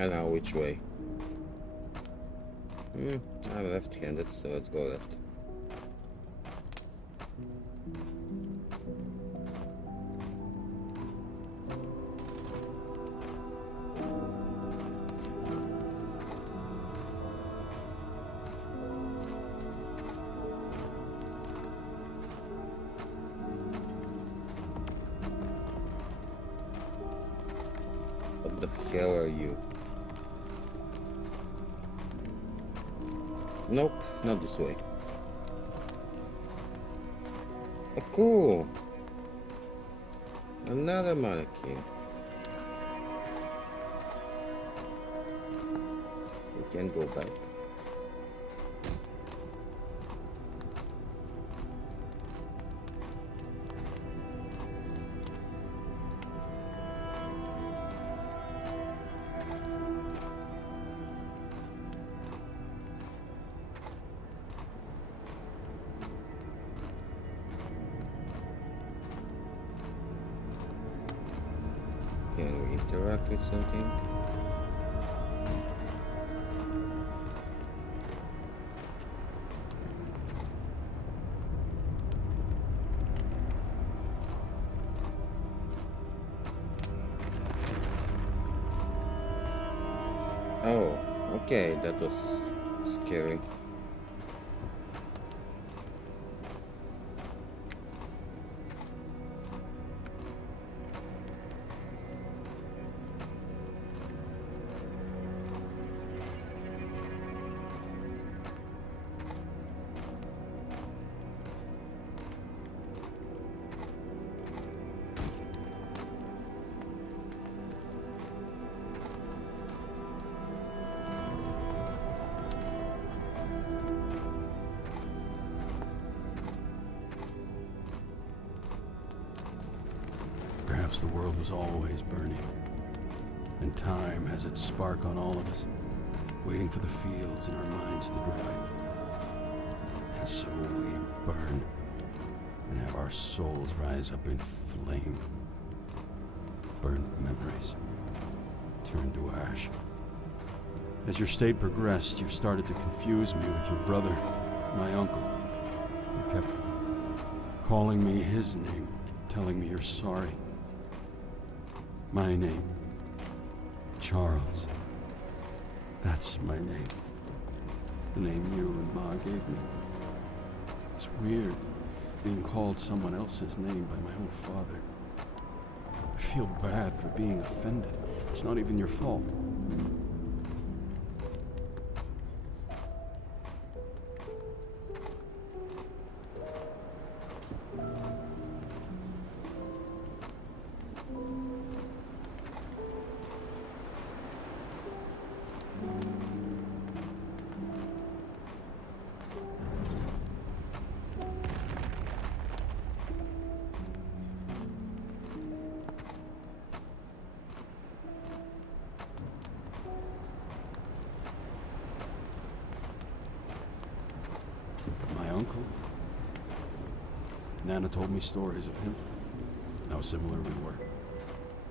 And now which way? I'm left-handed, so let's go left. What the hell are you? Nope, not this way. Oh, cool! Another mannequin. can go back. Can we interact with something? Oh, okay, that was scary. Perhaps the world was always burning, and time has its spark on all of us, waiting for the fields in our minds to dry. And so we burn, and have our souls rise up in flame. Burnt memories turn to ash. As your state progressed, you started to confuse me with your brother, my uncle. You kept calling me his name, telling me you're sorry. My name, Charles. That's my name. The name you and Ma gave me. It's weird, being called someone else's name by my own father. I feel bad for being offended. It's not even your fault. My uncle? Nana told me stories of him. How similar we were.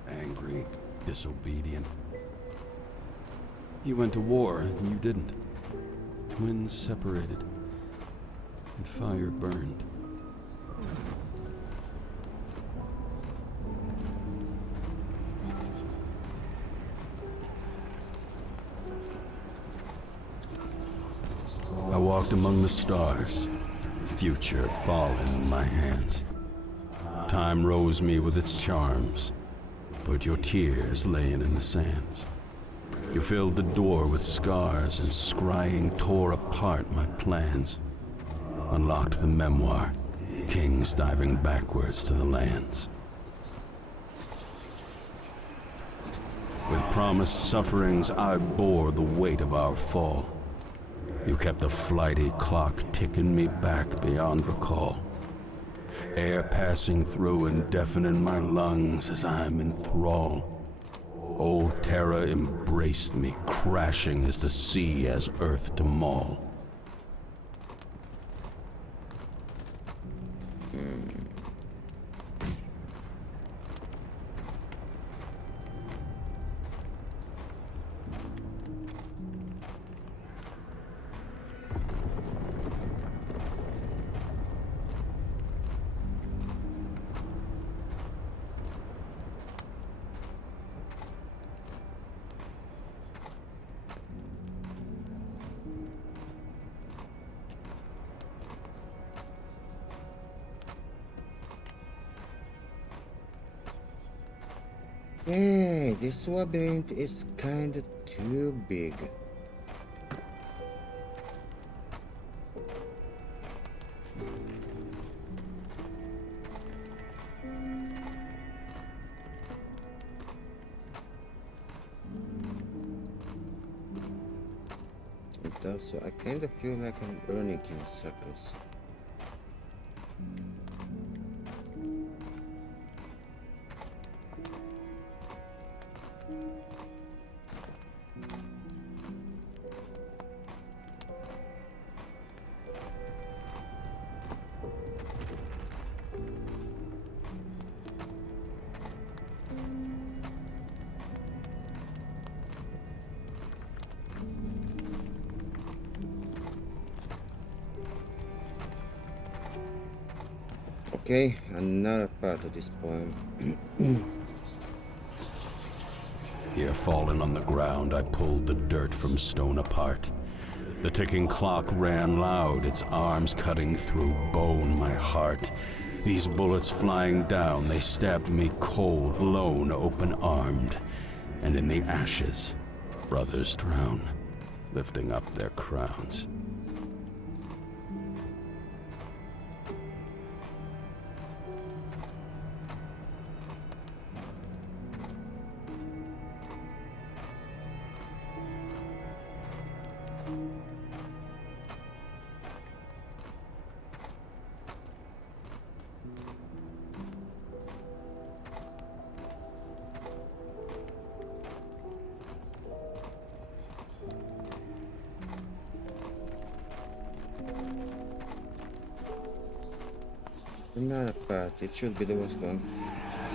Angry, disobedient. He went to war, and you didn't. Twins separated, and fire burned. I walked among the stars, the future fallen in my hands. Time rose me with its charms, but your tears laying in the sands. You filled the door with scars, and scrying tore apart my plans. Unlocked the memoir, kings diving backwards to the lands. With promised sufferings, I bore the weight of our fall. You kept the flighty clock ticking me back beyond recall. Air passing through and deafening my lungs as I'm in thrall. Old terror embraced me, crashing as the sea has earth to maul. Hey, this labyrinth is kinda too big. but also I kind of feel like I'm running in circles. Okay, another part of this poem. Here fallen on the ground, I pulled the dirt from stone apart. The ticking clock ran loud, its arms cutting through bone, my heart. These bullets flying down, they stabbed me cold, lone, open-armed. And in the ashes, brothers drown, lifting up their crowns. Another part, it should be the worst one.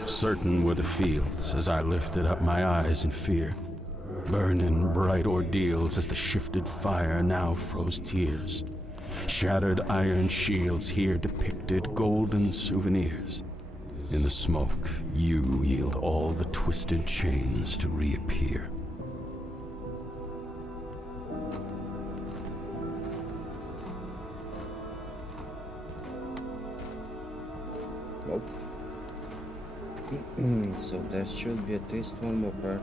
Certain were the fields as I lifted up my eyes in fear. Burning bright ordeals as the shifted fire now froze tears. Shattered iron shields here depicted golden souvenirs. In the smoke, you yield all the twisted chains to reappear. Nope. So there should be at least one more part.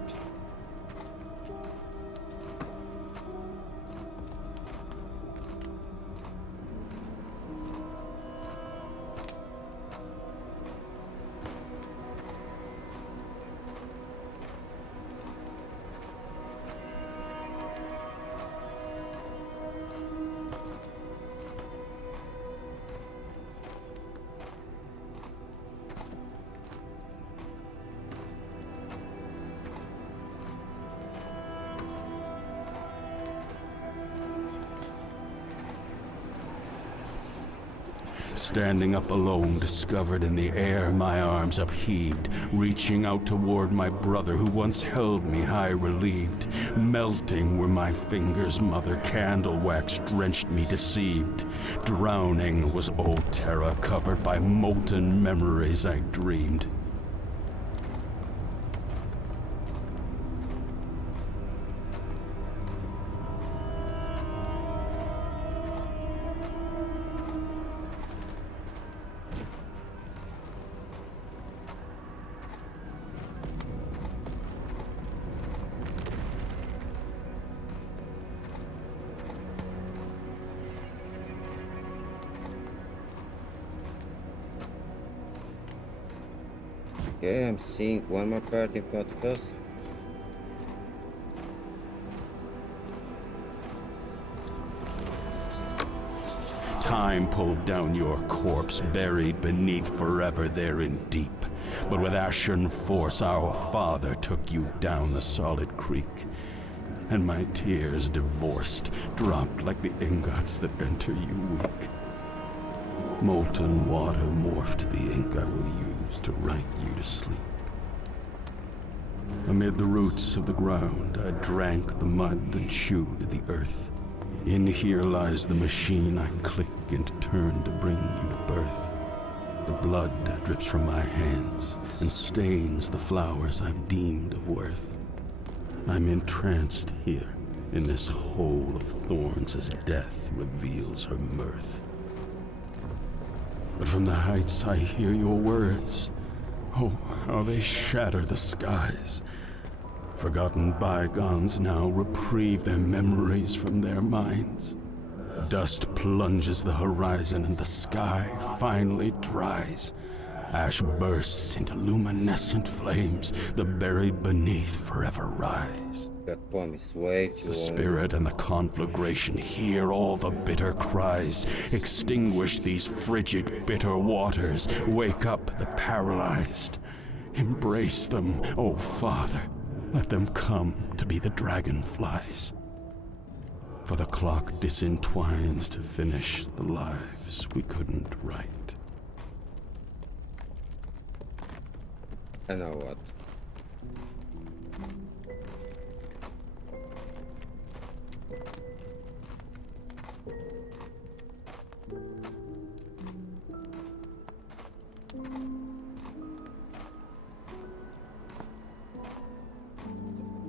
Standing up alone, discovered in the air, my arms upheaved, reaching out toward my brother who once held me high relieved. Melting were my fingers, mother candle wax drenched me deceived. Drowning was old terror covered by molten memories I dreamed. Okay, I'm seeing one more part in front of us. Time pulled down your corpse, buried beneath forever there in deep. But with ashen force our father took you down the solid creek. And my tears divorced, dropped like the ingots that enter you weak. Molten water morphed the ink I will use to write you to sleep. Amid the roots of the ground, I drank the mud and chewed the earth. In here lies the machine I click and turn to bring you to birth. The blood drips from my hands and stains the flowers I've deemed of worth. I'm entranced here in this hole of thorns as death reveals her mirth. But from the heights I hear your words. Oh, how they shatter the skies. Forgotten bygones now reprieve their memories from their minds. Dust plunges the horizon and the sky finally dries. Ash bursts into luminescent flames. The buried beneath forever rise. That poem is way too The long. spirit and the conflagration hear all the bitter cries. Extinguish these frigid, bitter waters. Wake up the paralyzed. Embrace them, O Father. Let them come to be the dragonflies. For the clock disentwines to finish the lives we couldn't write. I know what.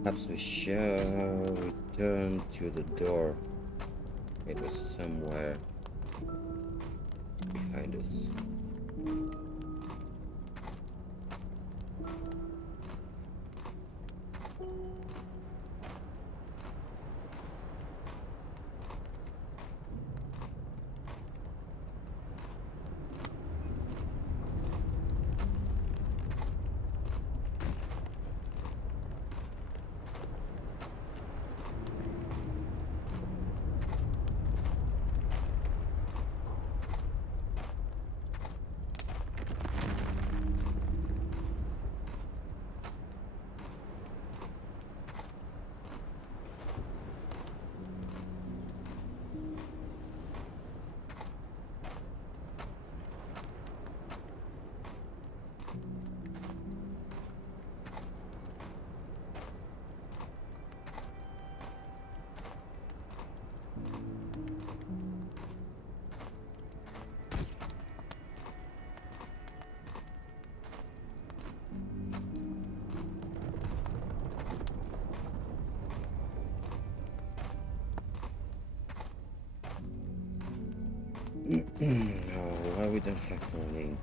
Perhaps we shall return to the door. It was somewhere behind us. No, why we don't have a link?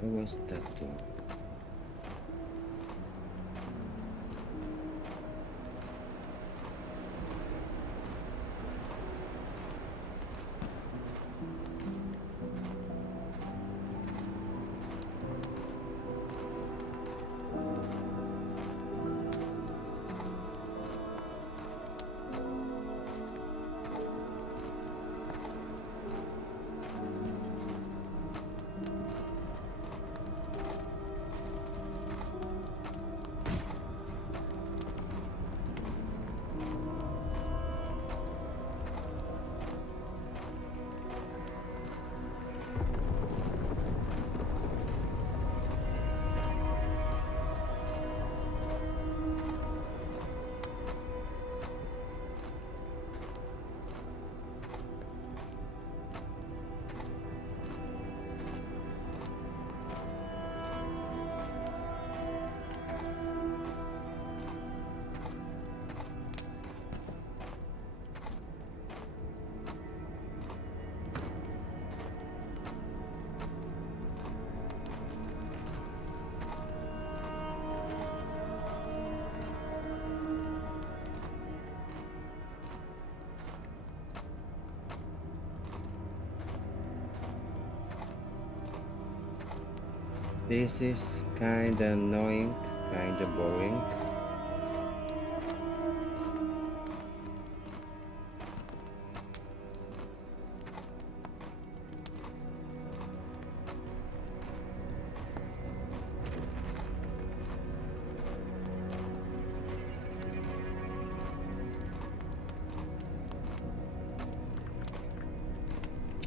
Where was that door? This is kinda annoying, kinda boring.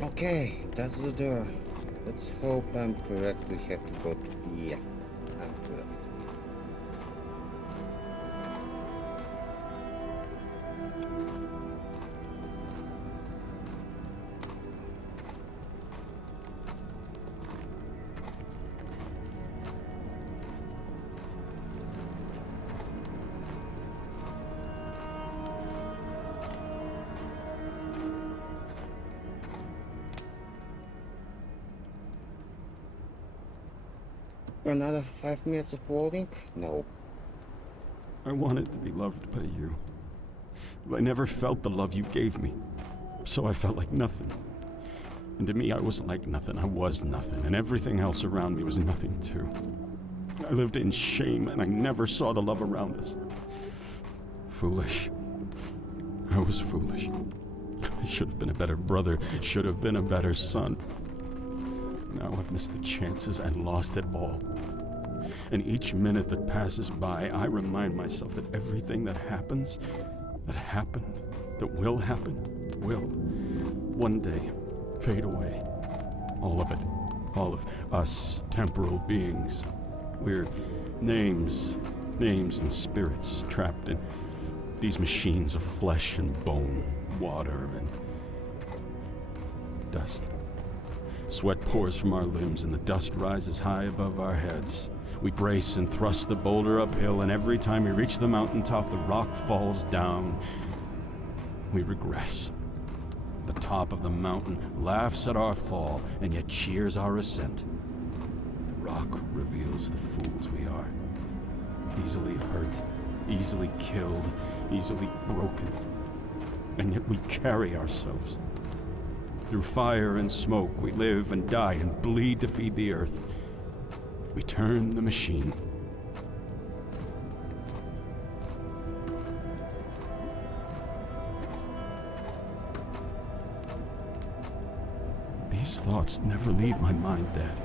Okay, that's the door. Let's hope I'm correct. We have to go to... Yeah, I'm correct. Another 5 minutes of walking? No. I wanted to be loved by you. But I never felt the love you gave me. So I felt like nothing. And to me, I wasn't like nothing. I was nothing. And everything else around me was nothing, too. I lived in shame, and I never saw the love around us. Foolish. I was foolish. I should have been a better brother. Should have been a better son. Now I've missed the chances and lost it all. And each minute that passes by, I remind myself that everything that happens, that happened, that will happen, will one day fade away. All of it. All of us temporal beings. We're names and spirits trapped in these machines of flesh and bone, water and dust. Sweat pours from our limbs and the dust rises high above our heads. We brace and thrust the boulder uphill, and every time we reach the mountaintop, the rock falls down. We regress. The top of the mountain laughs at our fall, and yet cheers our ascent. The rock reveals the fools we are. Easily hurt, easily killed, easily broken. And yet we carry ourselves. Through fire and smoke, we live and die and bleed to feed the earth. We turn the machine. These thoughts never leave my mind, Dad.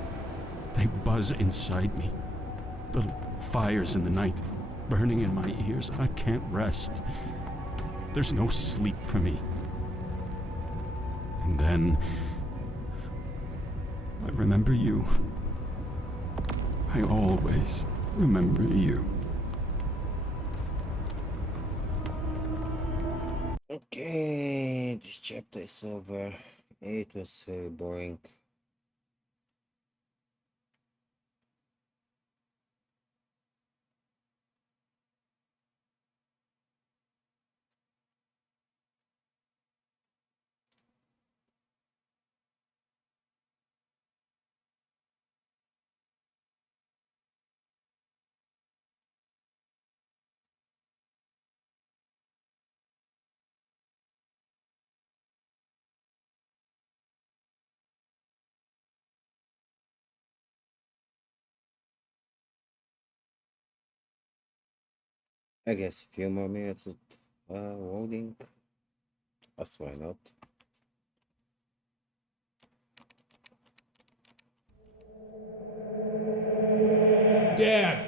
They buzz inside me. Little fires in the night, burning in my ears. I can't rest. There's no sleep for me. And then I remember you. I always remember you. Okay, this chapter is over. It was very boring. I guess a few more minutes of loading. That's why not. Dad!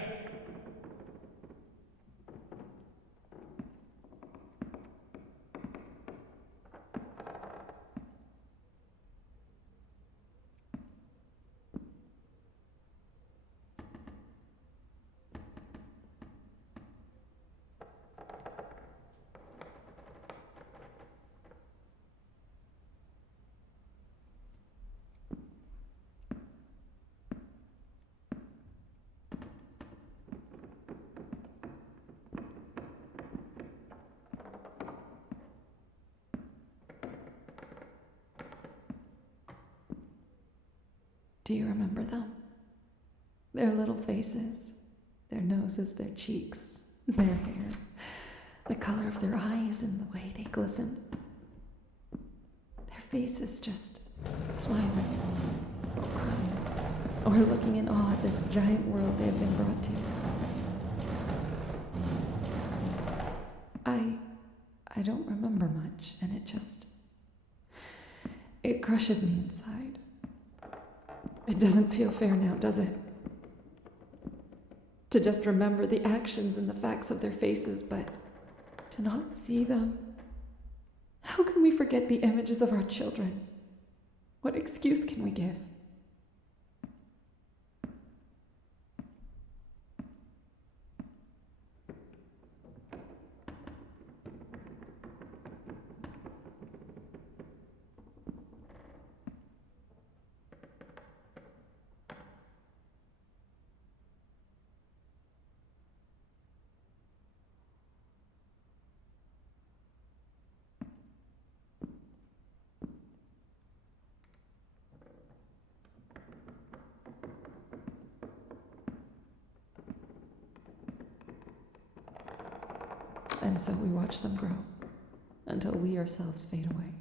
Do you remember them? Their little faces, their noses, their cheeks, their hair, the color of their eyes and the way they glistened. Their faces just smiling, crying, or looking in awe at this giant world they have been brought to. I don't remember much, and it crushes me inside. It doesn't feel fair now, does it? To just remember the actions and the facts of their faces, but to not see them. How can we forget the images of our children? What excuse can we give? And so we watch them grow until we ourselves fade away.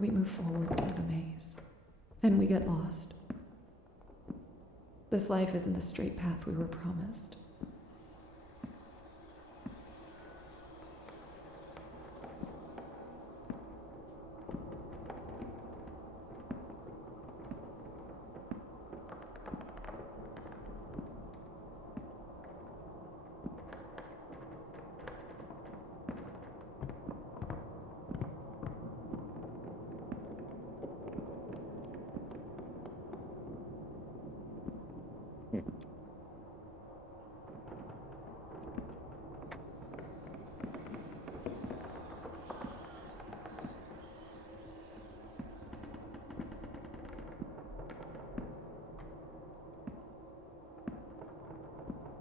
We move forward through the maze, and we get lost. This life isn't the straight path we were promised.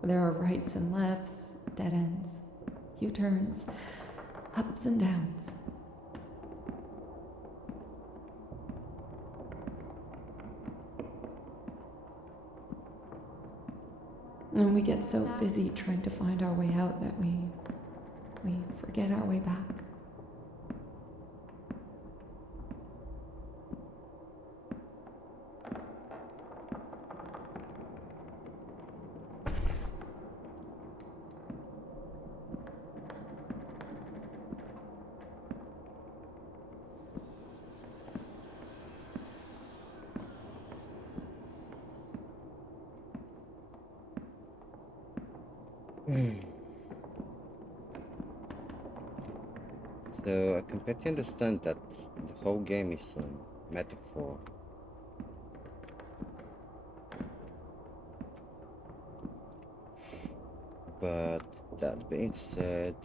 There are rights and lefts, dead ends, U-turns, ups and downs. And we get so busy trying to find our way out that we forget our way back. So I completely understand that the whole game is a metaphor. But that being said,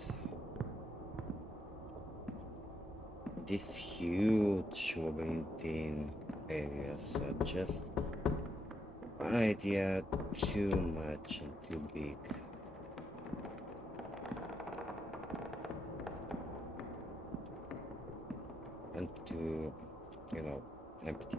these huge labyrinthine areas are just one idea too much and too big. And too, empty.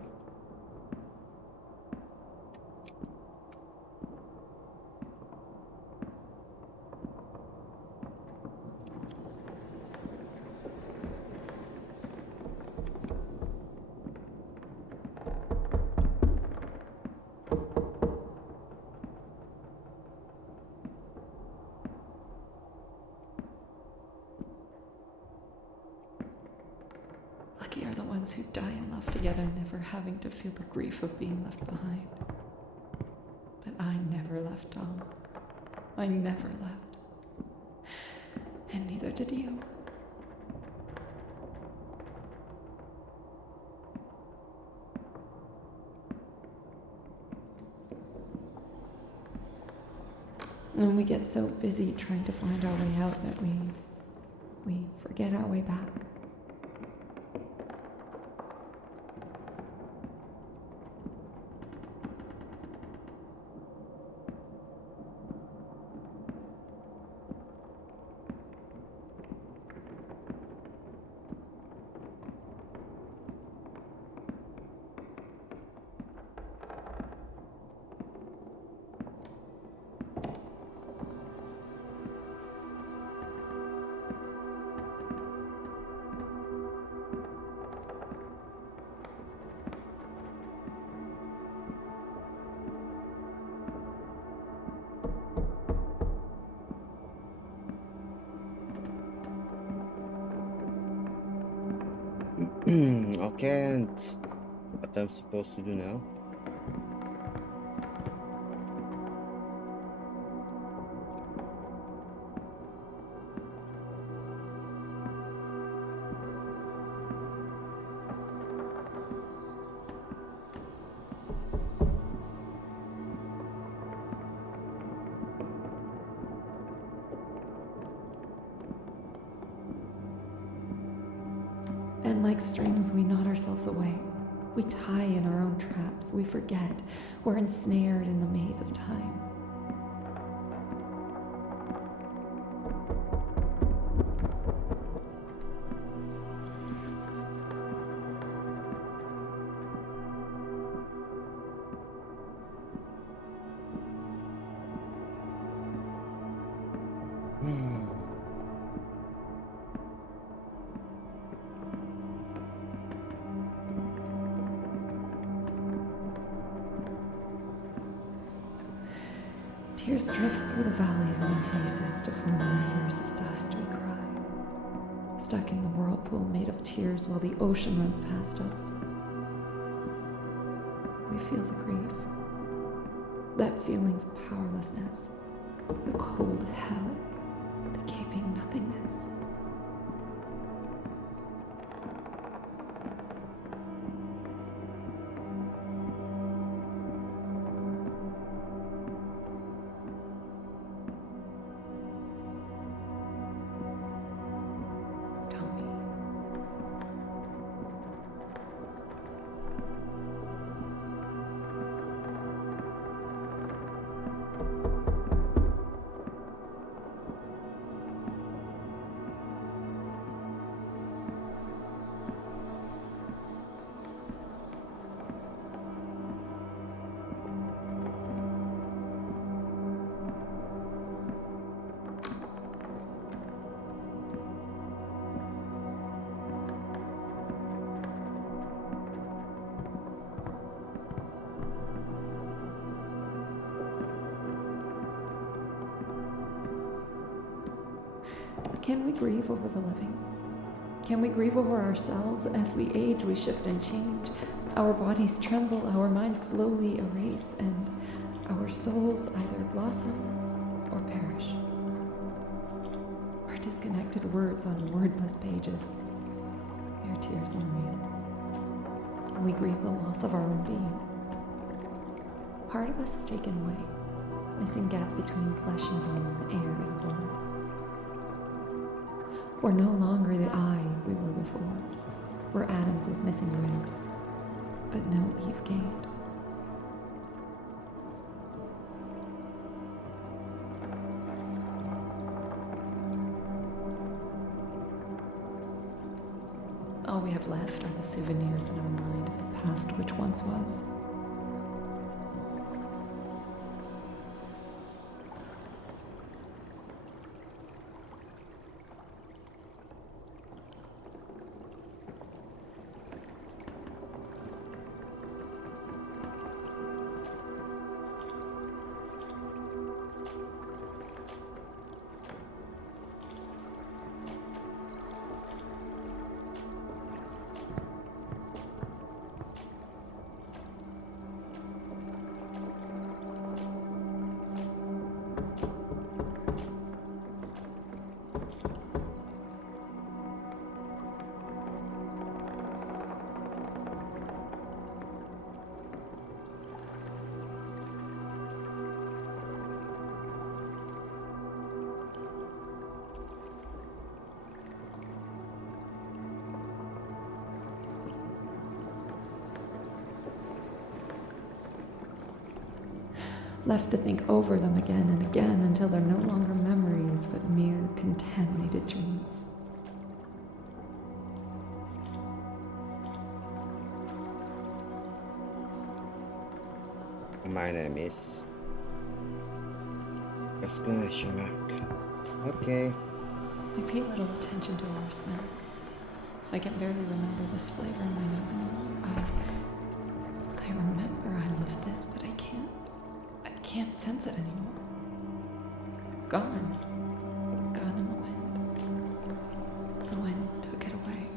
Lucky are the ones who die in love together, never having to feel the grief of being left behind. But I never left, Tom. I never left. And neither did you. And we get so busy trying to find our way out that we forget our way back. Okay, and what I'm supposed to do now? And like strings, we knot ourselves away. We tie in our own traps. We forget. We're ensnared in the maze of time. Hmm. Tears drift through the valleys in our faces to form rivers of dust we cry. Stuck in the whirlpool made of tears while the ocean runs past us. We feel the grief. That feeling of powerlessness. The cold hell. The gaping nothingness. Tell me. Can we grieve over the living? Can we grieve over ourselves? As we age, we shift and change. Our bodies tremble, our minds slowly erase, and our souls either blossom or perish. Our disconnected words on wordless pages. Mere tears and rain. We grieve the loss of our own being. Part of us is taken away, missing gap between flesh and bone, air and blood. We're no longer the I we were before. We're atoms with missing ribs, but no Eve gained. All we have left are the souvenirs in our mind of the past which once was. Left to think over them again and again until they're no longer memories but mere contaminated dreams. My name is exclamation mark. Okay. I pay little attention to our smell. I can barely remember this flavor in my nose anymore. I remember I love this, but I can't sense it anymore. Gone. Gone in the wind. The wind took it away.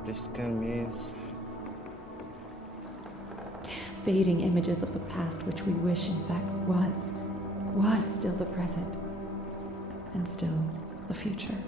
what this scan means? Fading images of the past which we wish in fact was still the present, and still the future.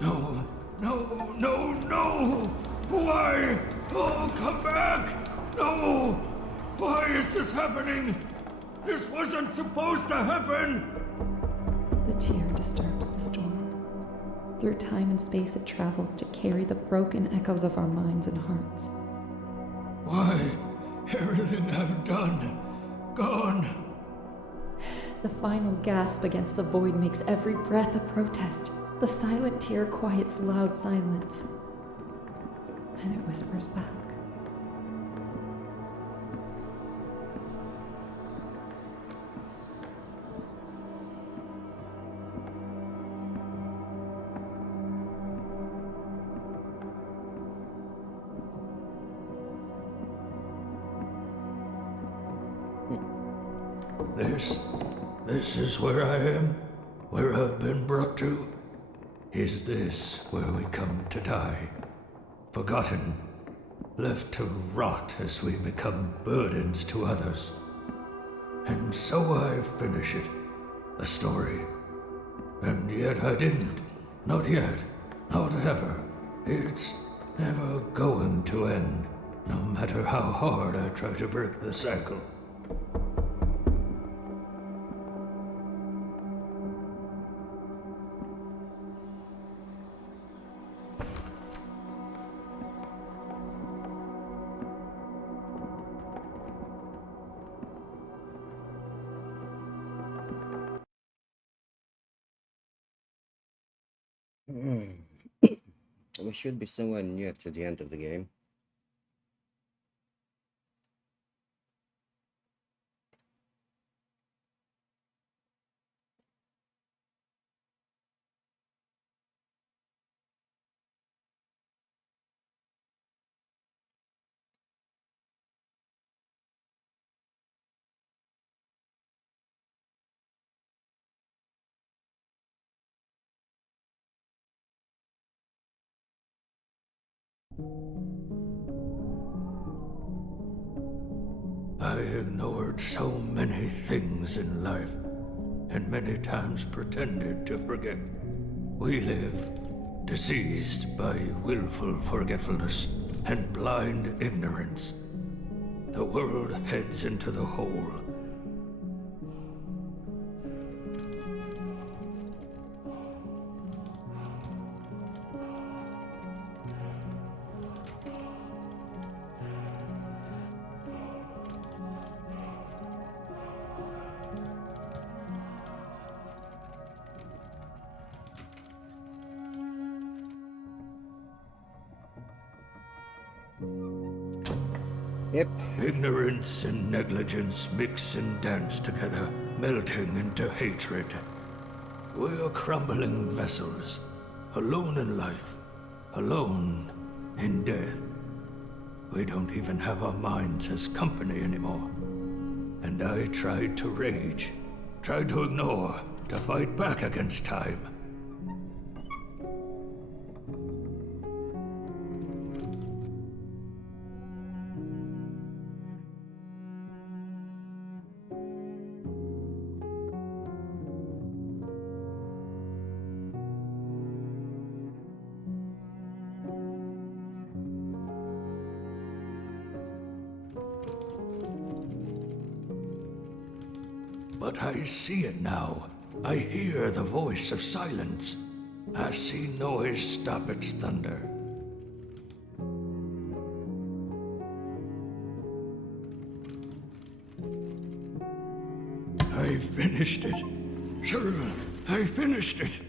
No, no, no, no! Why? Oh, come back! No! Why is this happening? This wasn't supposed to happen! The tear disturbs the storm. Through time and space it travels to carry the broken echoes of our minds and hearts. Why? Everything I've done, gone. The final gasp against the void makes every breath a protest. The silent tear quiets loud silence. And it whispers back. This is where I am? Where I've been brought to? Is this where we come to die? Forgotten, left to rot as we become burdens to others. And so I finish it, the story. And yet I didn't. Not yet. Not ever. It's never going to end, no matter how hard I try to break the cycle. We should be somewhere near to the end of the game. I ignored so many things in life, and many times pretended to forget. We live diseased by willful forgetfulness and blind ignorance. The world heads into the hole. Yep. Ignorance and negligence mix and dance together, melting into hatred. We are crumbling vessels, alone in life, alone in death. We don't even have our minds as company anymore. And I tried to rage, tried to ignore, to fight back against time. But I see it now. I hear the voice of silence. I see noise stop its thunder. I finished it. Sir, I finished it.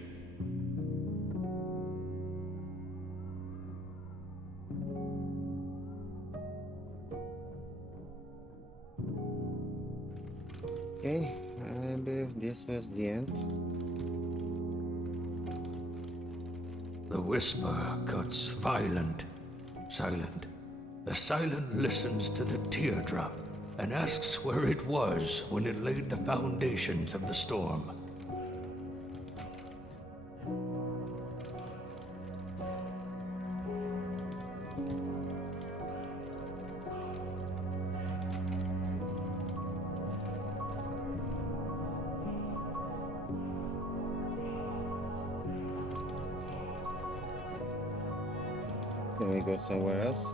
Okay, I believe this was the end. The whisper cuts violent, silent. The silent listens to the teardrop and asks where it was when it laid the foundations of the storm. Can we go somewhere else?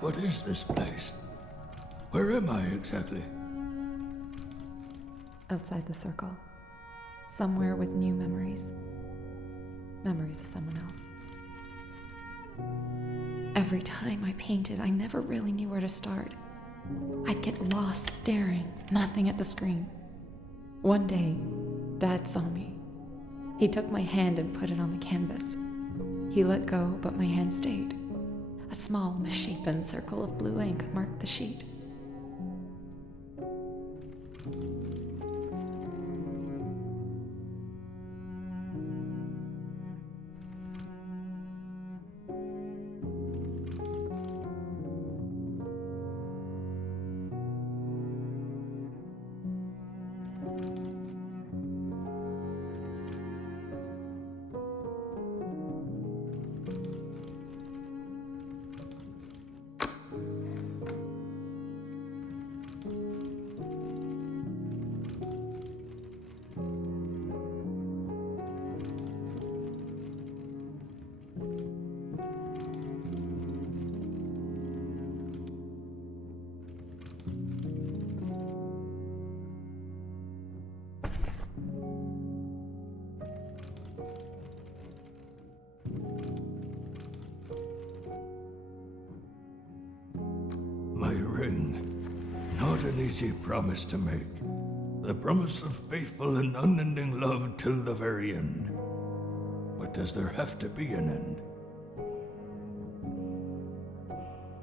What is this place? Where am I exactly? Outside the circle. Somewhere with new memories. Memories of someone else. Every time I painted, I never really knew where to start. I'd get lost staring, nothing at the screen. One day, Dad saw me. He took my hand and put it on the canvas. He let go, but my hand stayed. A small, misshapen circle of blue ink marked the sheet. My ring. Not an easy promise to make. The promise of faithful and unending love till the very end. But does there have to be an end?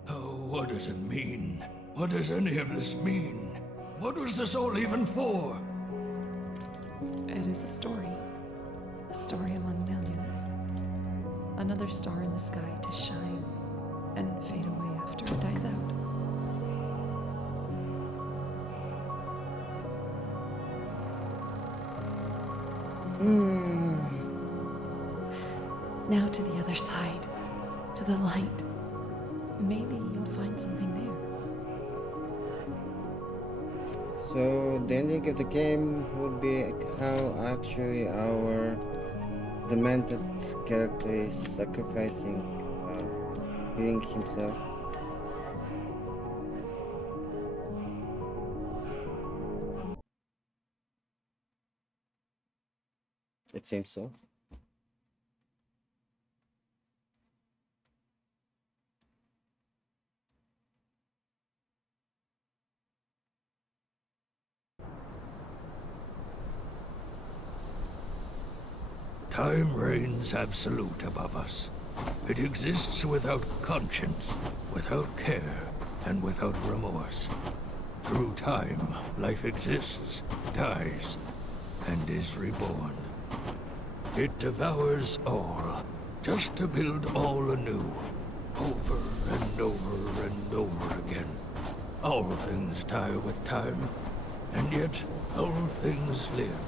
Oh, what does it mean? What does any of this mean? What was this all even for? It is a story among millions. Another star in the sky to shine and fade away after it dies out. Now to the other side, to the light. Maybe you'll find something there. So the ending of the game would be how actually our demented character is sacrificing, killing himself. It seems so. Time reigns absolute above us. It exists without conscience, without care, and without remorse. Through time, life exists, dies, and is reborn. It devours all, just to build all anew, over and over and over again. All things die with time, and yet all things live.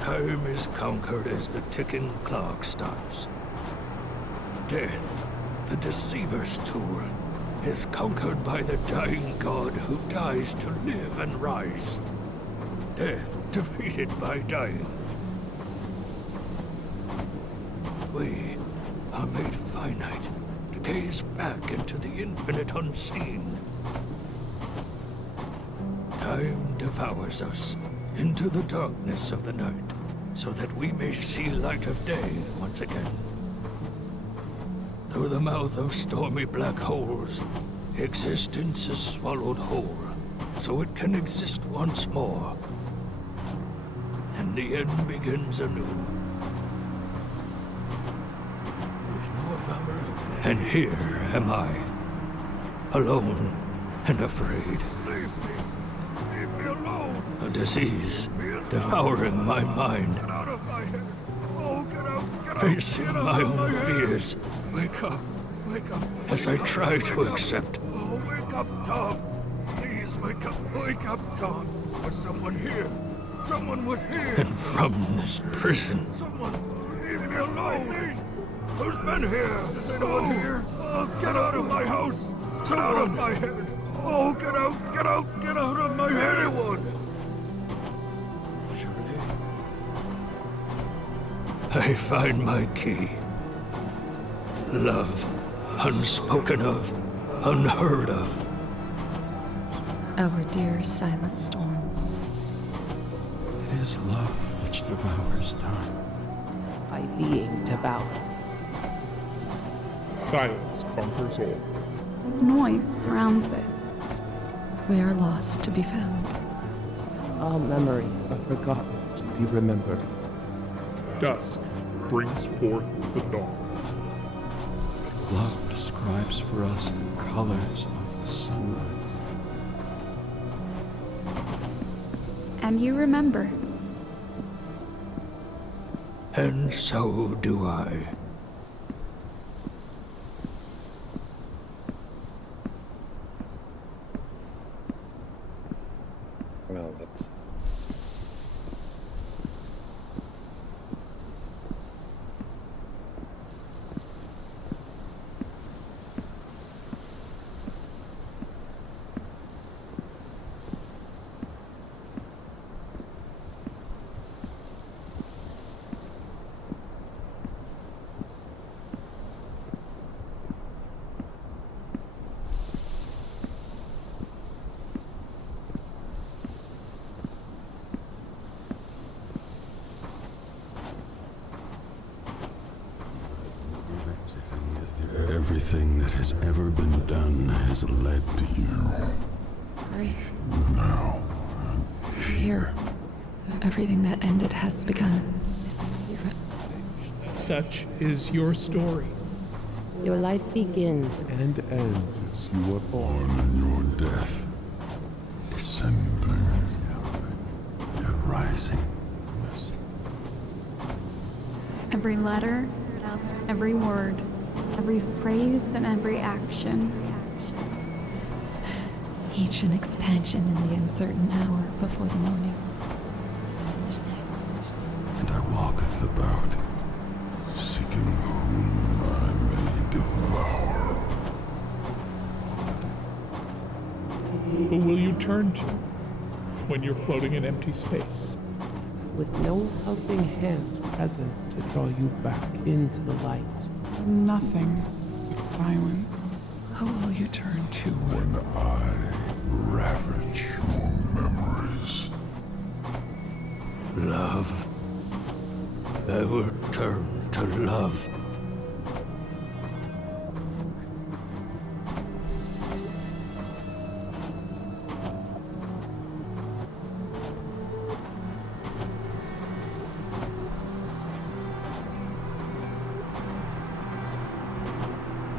Time is conquered as the ticking clock stops. Death, the deceiver's tool, is conquered by the dying god who dies to live and rise. Death defeated by dying. We are made finite to gaze back into the infinite unseen. Time devours us into the darkness of the night, so that we may see light of day once again. Through the mouth of stormy black holes, existence is swallowed whole, so it can exist once more. And the end begins anew. And here am I, alone and afraid. Leave me alone! A disease devouring my mind, Get out of my head! Oh, get out! facing Get out my of own head. fears Wake up! Wake up! as I try to accept. Oh, wake up, Tom! Please wake up! Wake up, Tom! Was someone here? Someone was here! And from this prison, Someone! Leave me alone! Who's been here? Is anyone here? Oh, get out of my house! Get out of my head! Oh, get out! Get out! Get out of my head! Anyone! I find my key. Love, unspoken of, unheard of. Our dear silent storm. It is love which devours time. By being devoured. Silence conquers all. As noise surrounds it. We are lost to be found. All memories are forgotten to be remembered. Dusk brings forth the dawn. Love describes for us the colors of the sunrise. And you remember. And so do I. Well, but Everything that has ever been done has led to you. I Now, hear everything that ended has begun. Such is your story. Your life begins. And ends as you were born. and your death, descending, yet rising. Every letter, every word, every phrase, and every action. Each an expansion in the uncertain hour before the morning. turn to when you're floating in empty space? With no helping hand present to draw you back into the light. Nothing but silence. Who will you turn to When I ravage your memories. Love. I will turn to love.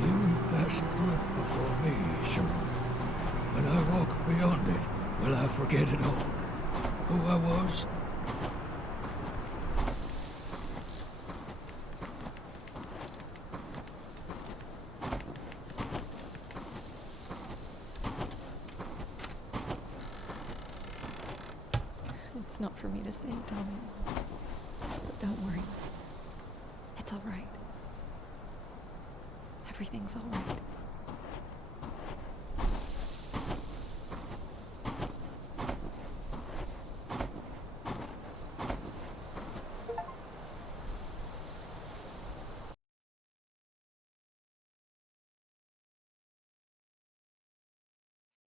You passed through it before me, so when I walk beyond it, will I forget it all? Who I was? It's not for me to say, Tommy. But don't worry. It's all right. Everything's all right.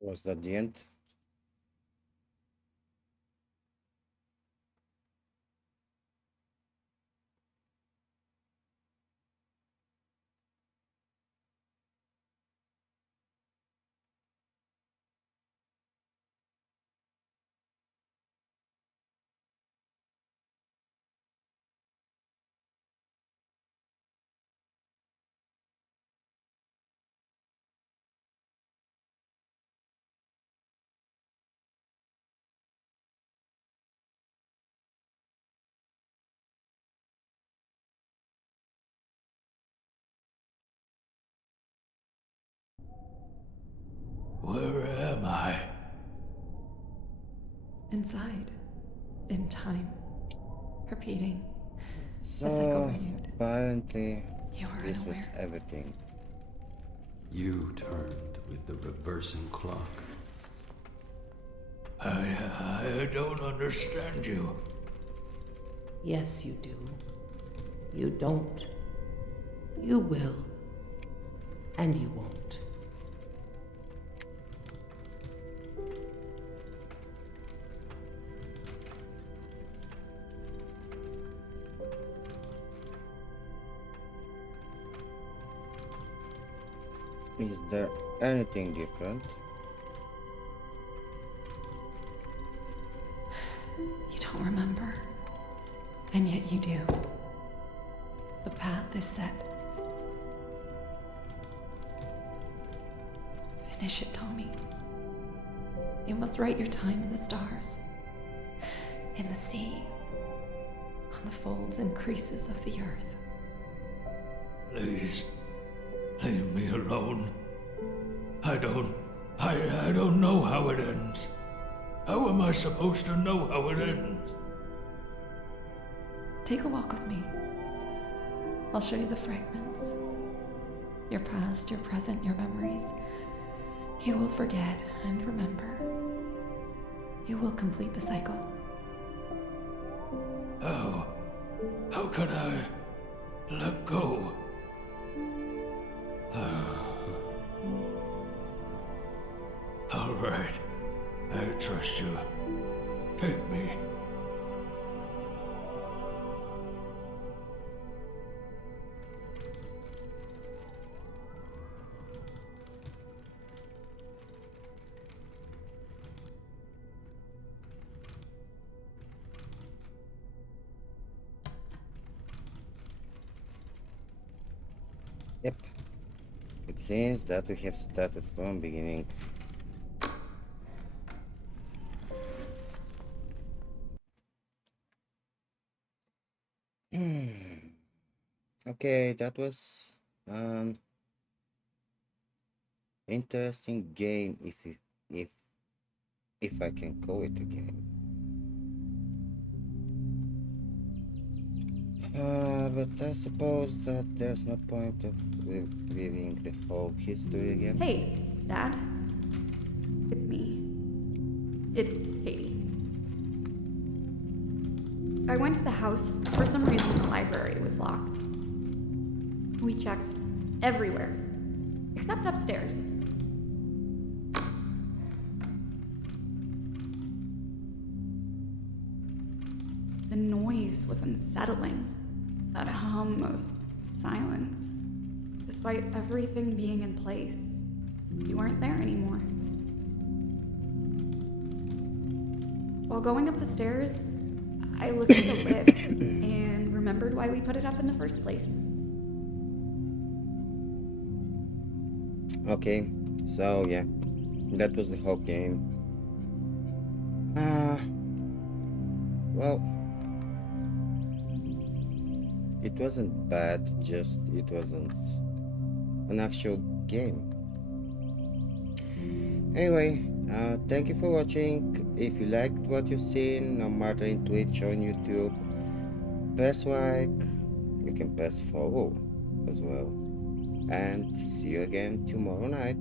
Was that the end? Where am I? Inside. In time. Repeating. So, A cycle renewed. apparently, You were this was unaware. everything. You turned with the reversing clock. I don't understand you. Yes, you do. You don't. You will. And you won't. Is there anything different? You don't remember. And yet you do. The path is set. Finish it, Tommy. You must write your time in the stars. In the sea. On the folds and creases of the earth. Please, leave me alone. I don't know how it ends. How am I supposed to know how it ends? Take a walk with me. I'll show you the fragments. Your past, your present, your memories. You will forget and remember. You will complete the cycle. How can I let go? All right, I trust you. Take me. Yep. It seems that we have started from beginning. Okay, that was interesting game if I can call it a game. But I suppose that there's no point of reviewing the whole history again. Hey, Dad. It's me. It's Katie. I went to the house. For some reason, the library was locked. We checked everywhere, except upstairs. The noise was unsettling. That hum of silence. Despite everything being in place, you weren't there anymore. While going up the stairs, I looked at the lift and remembered why we put it up in the first place. Okay, so yeah, that was the whole game. Well, it wasn't bad, just it wasn't an actual game. Anyway, thank you for watching. If you liked what you've seen, no matter in Twitch or on YouTube, press like, you can press follow as well. And see you again tomorrow night.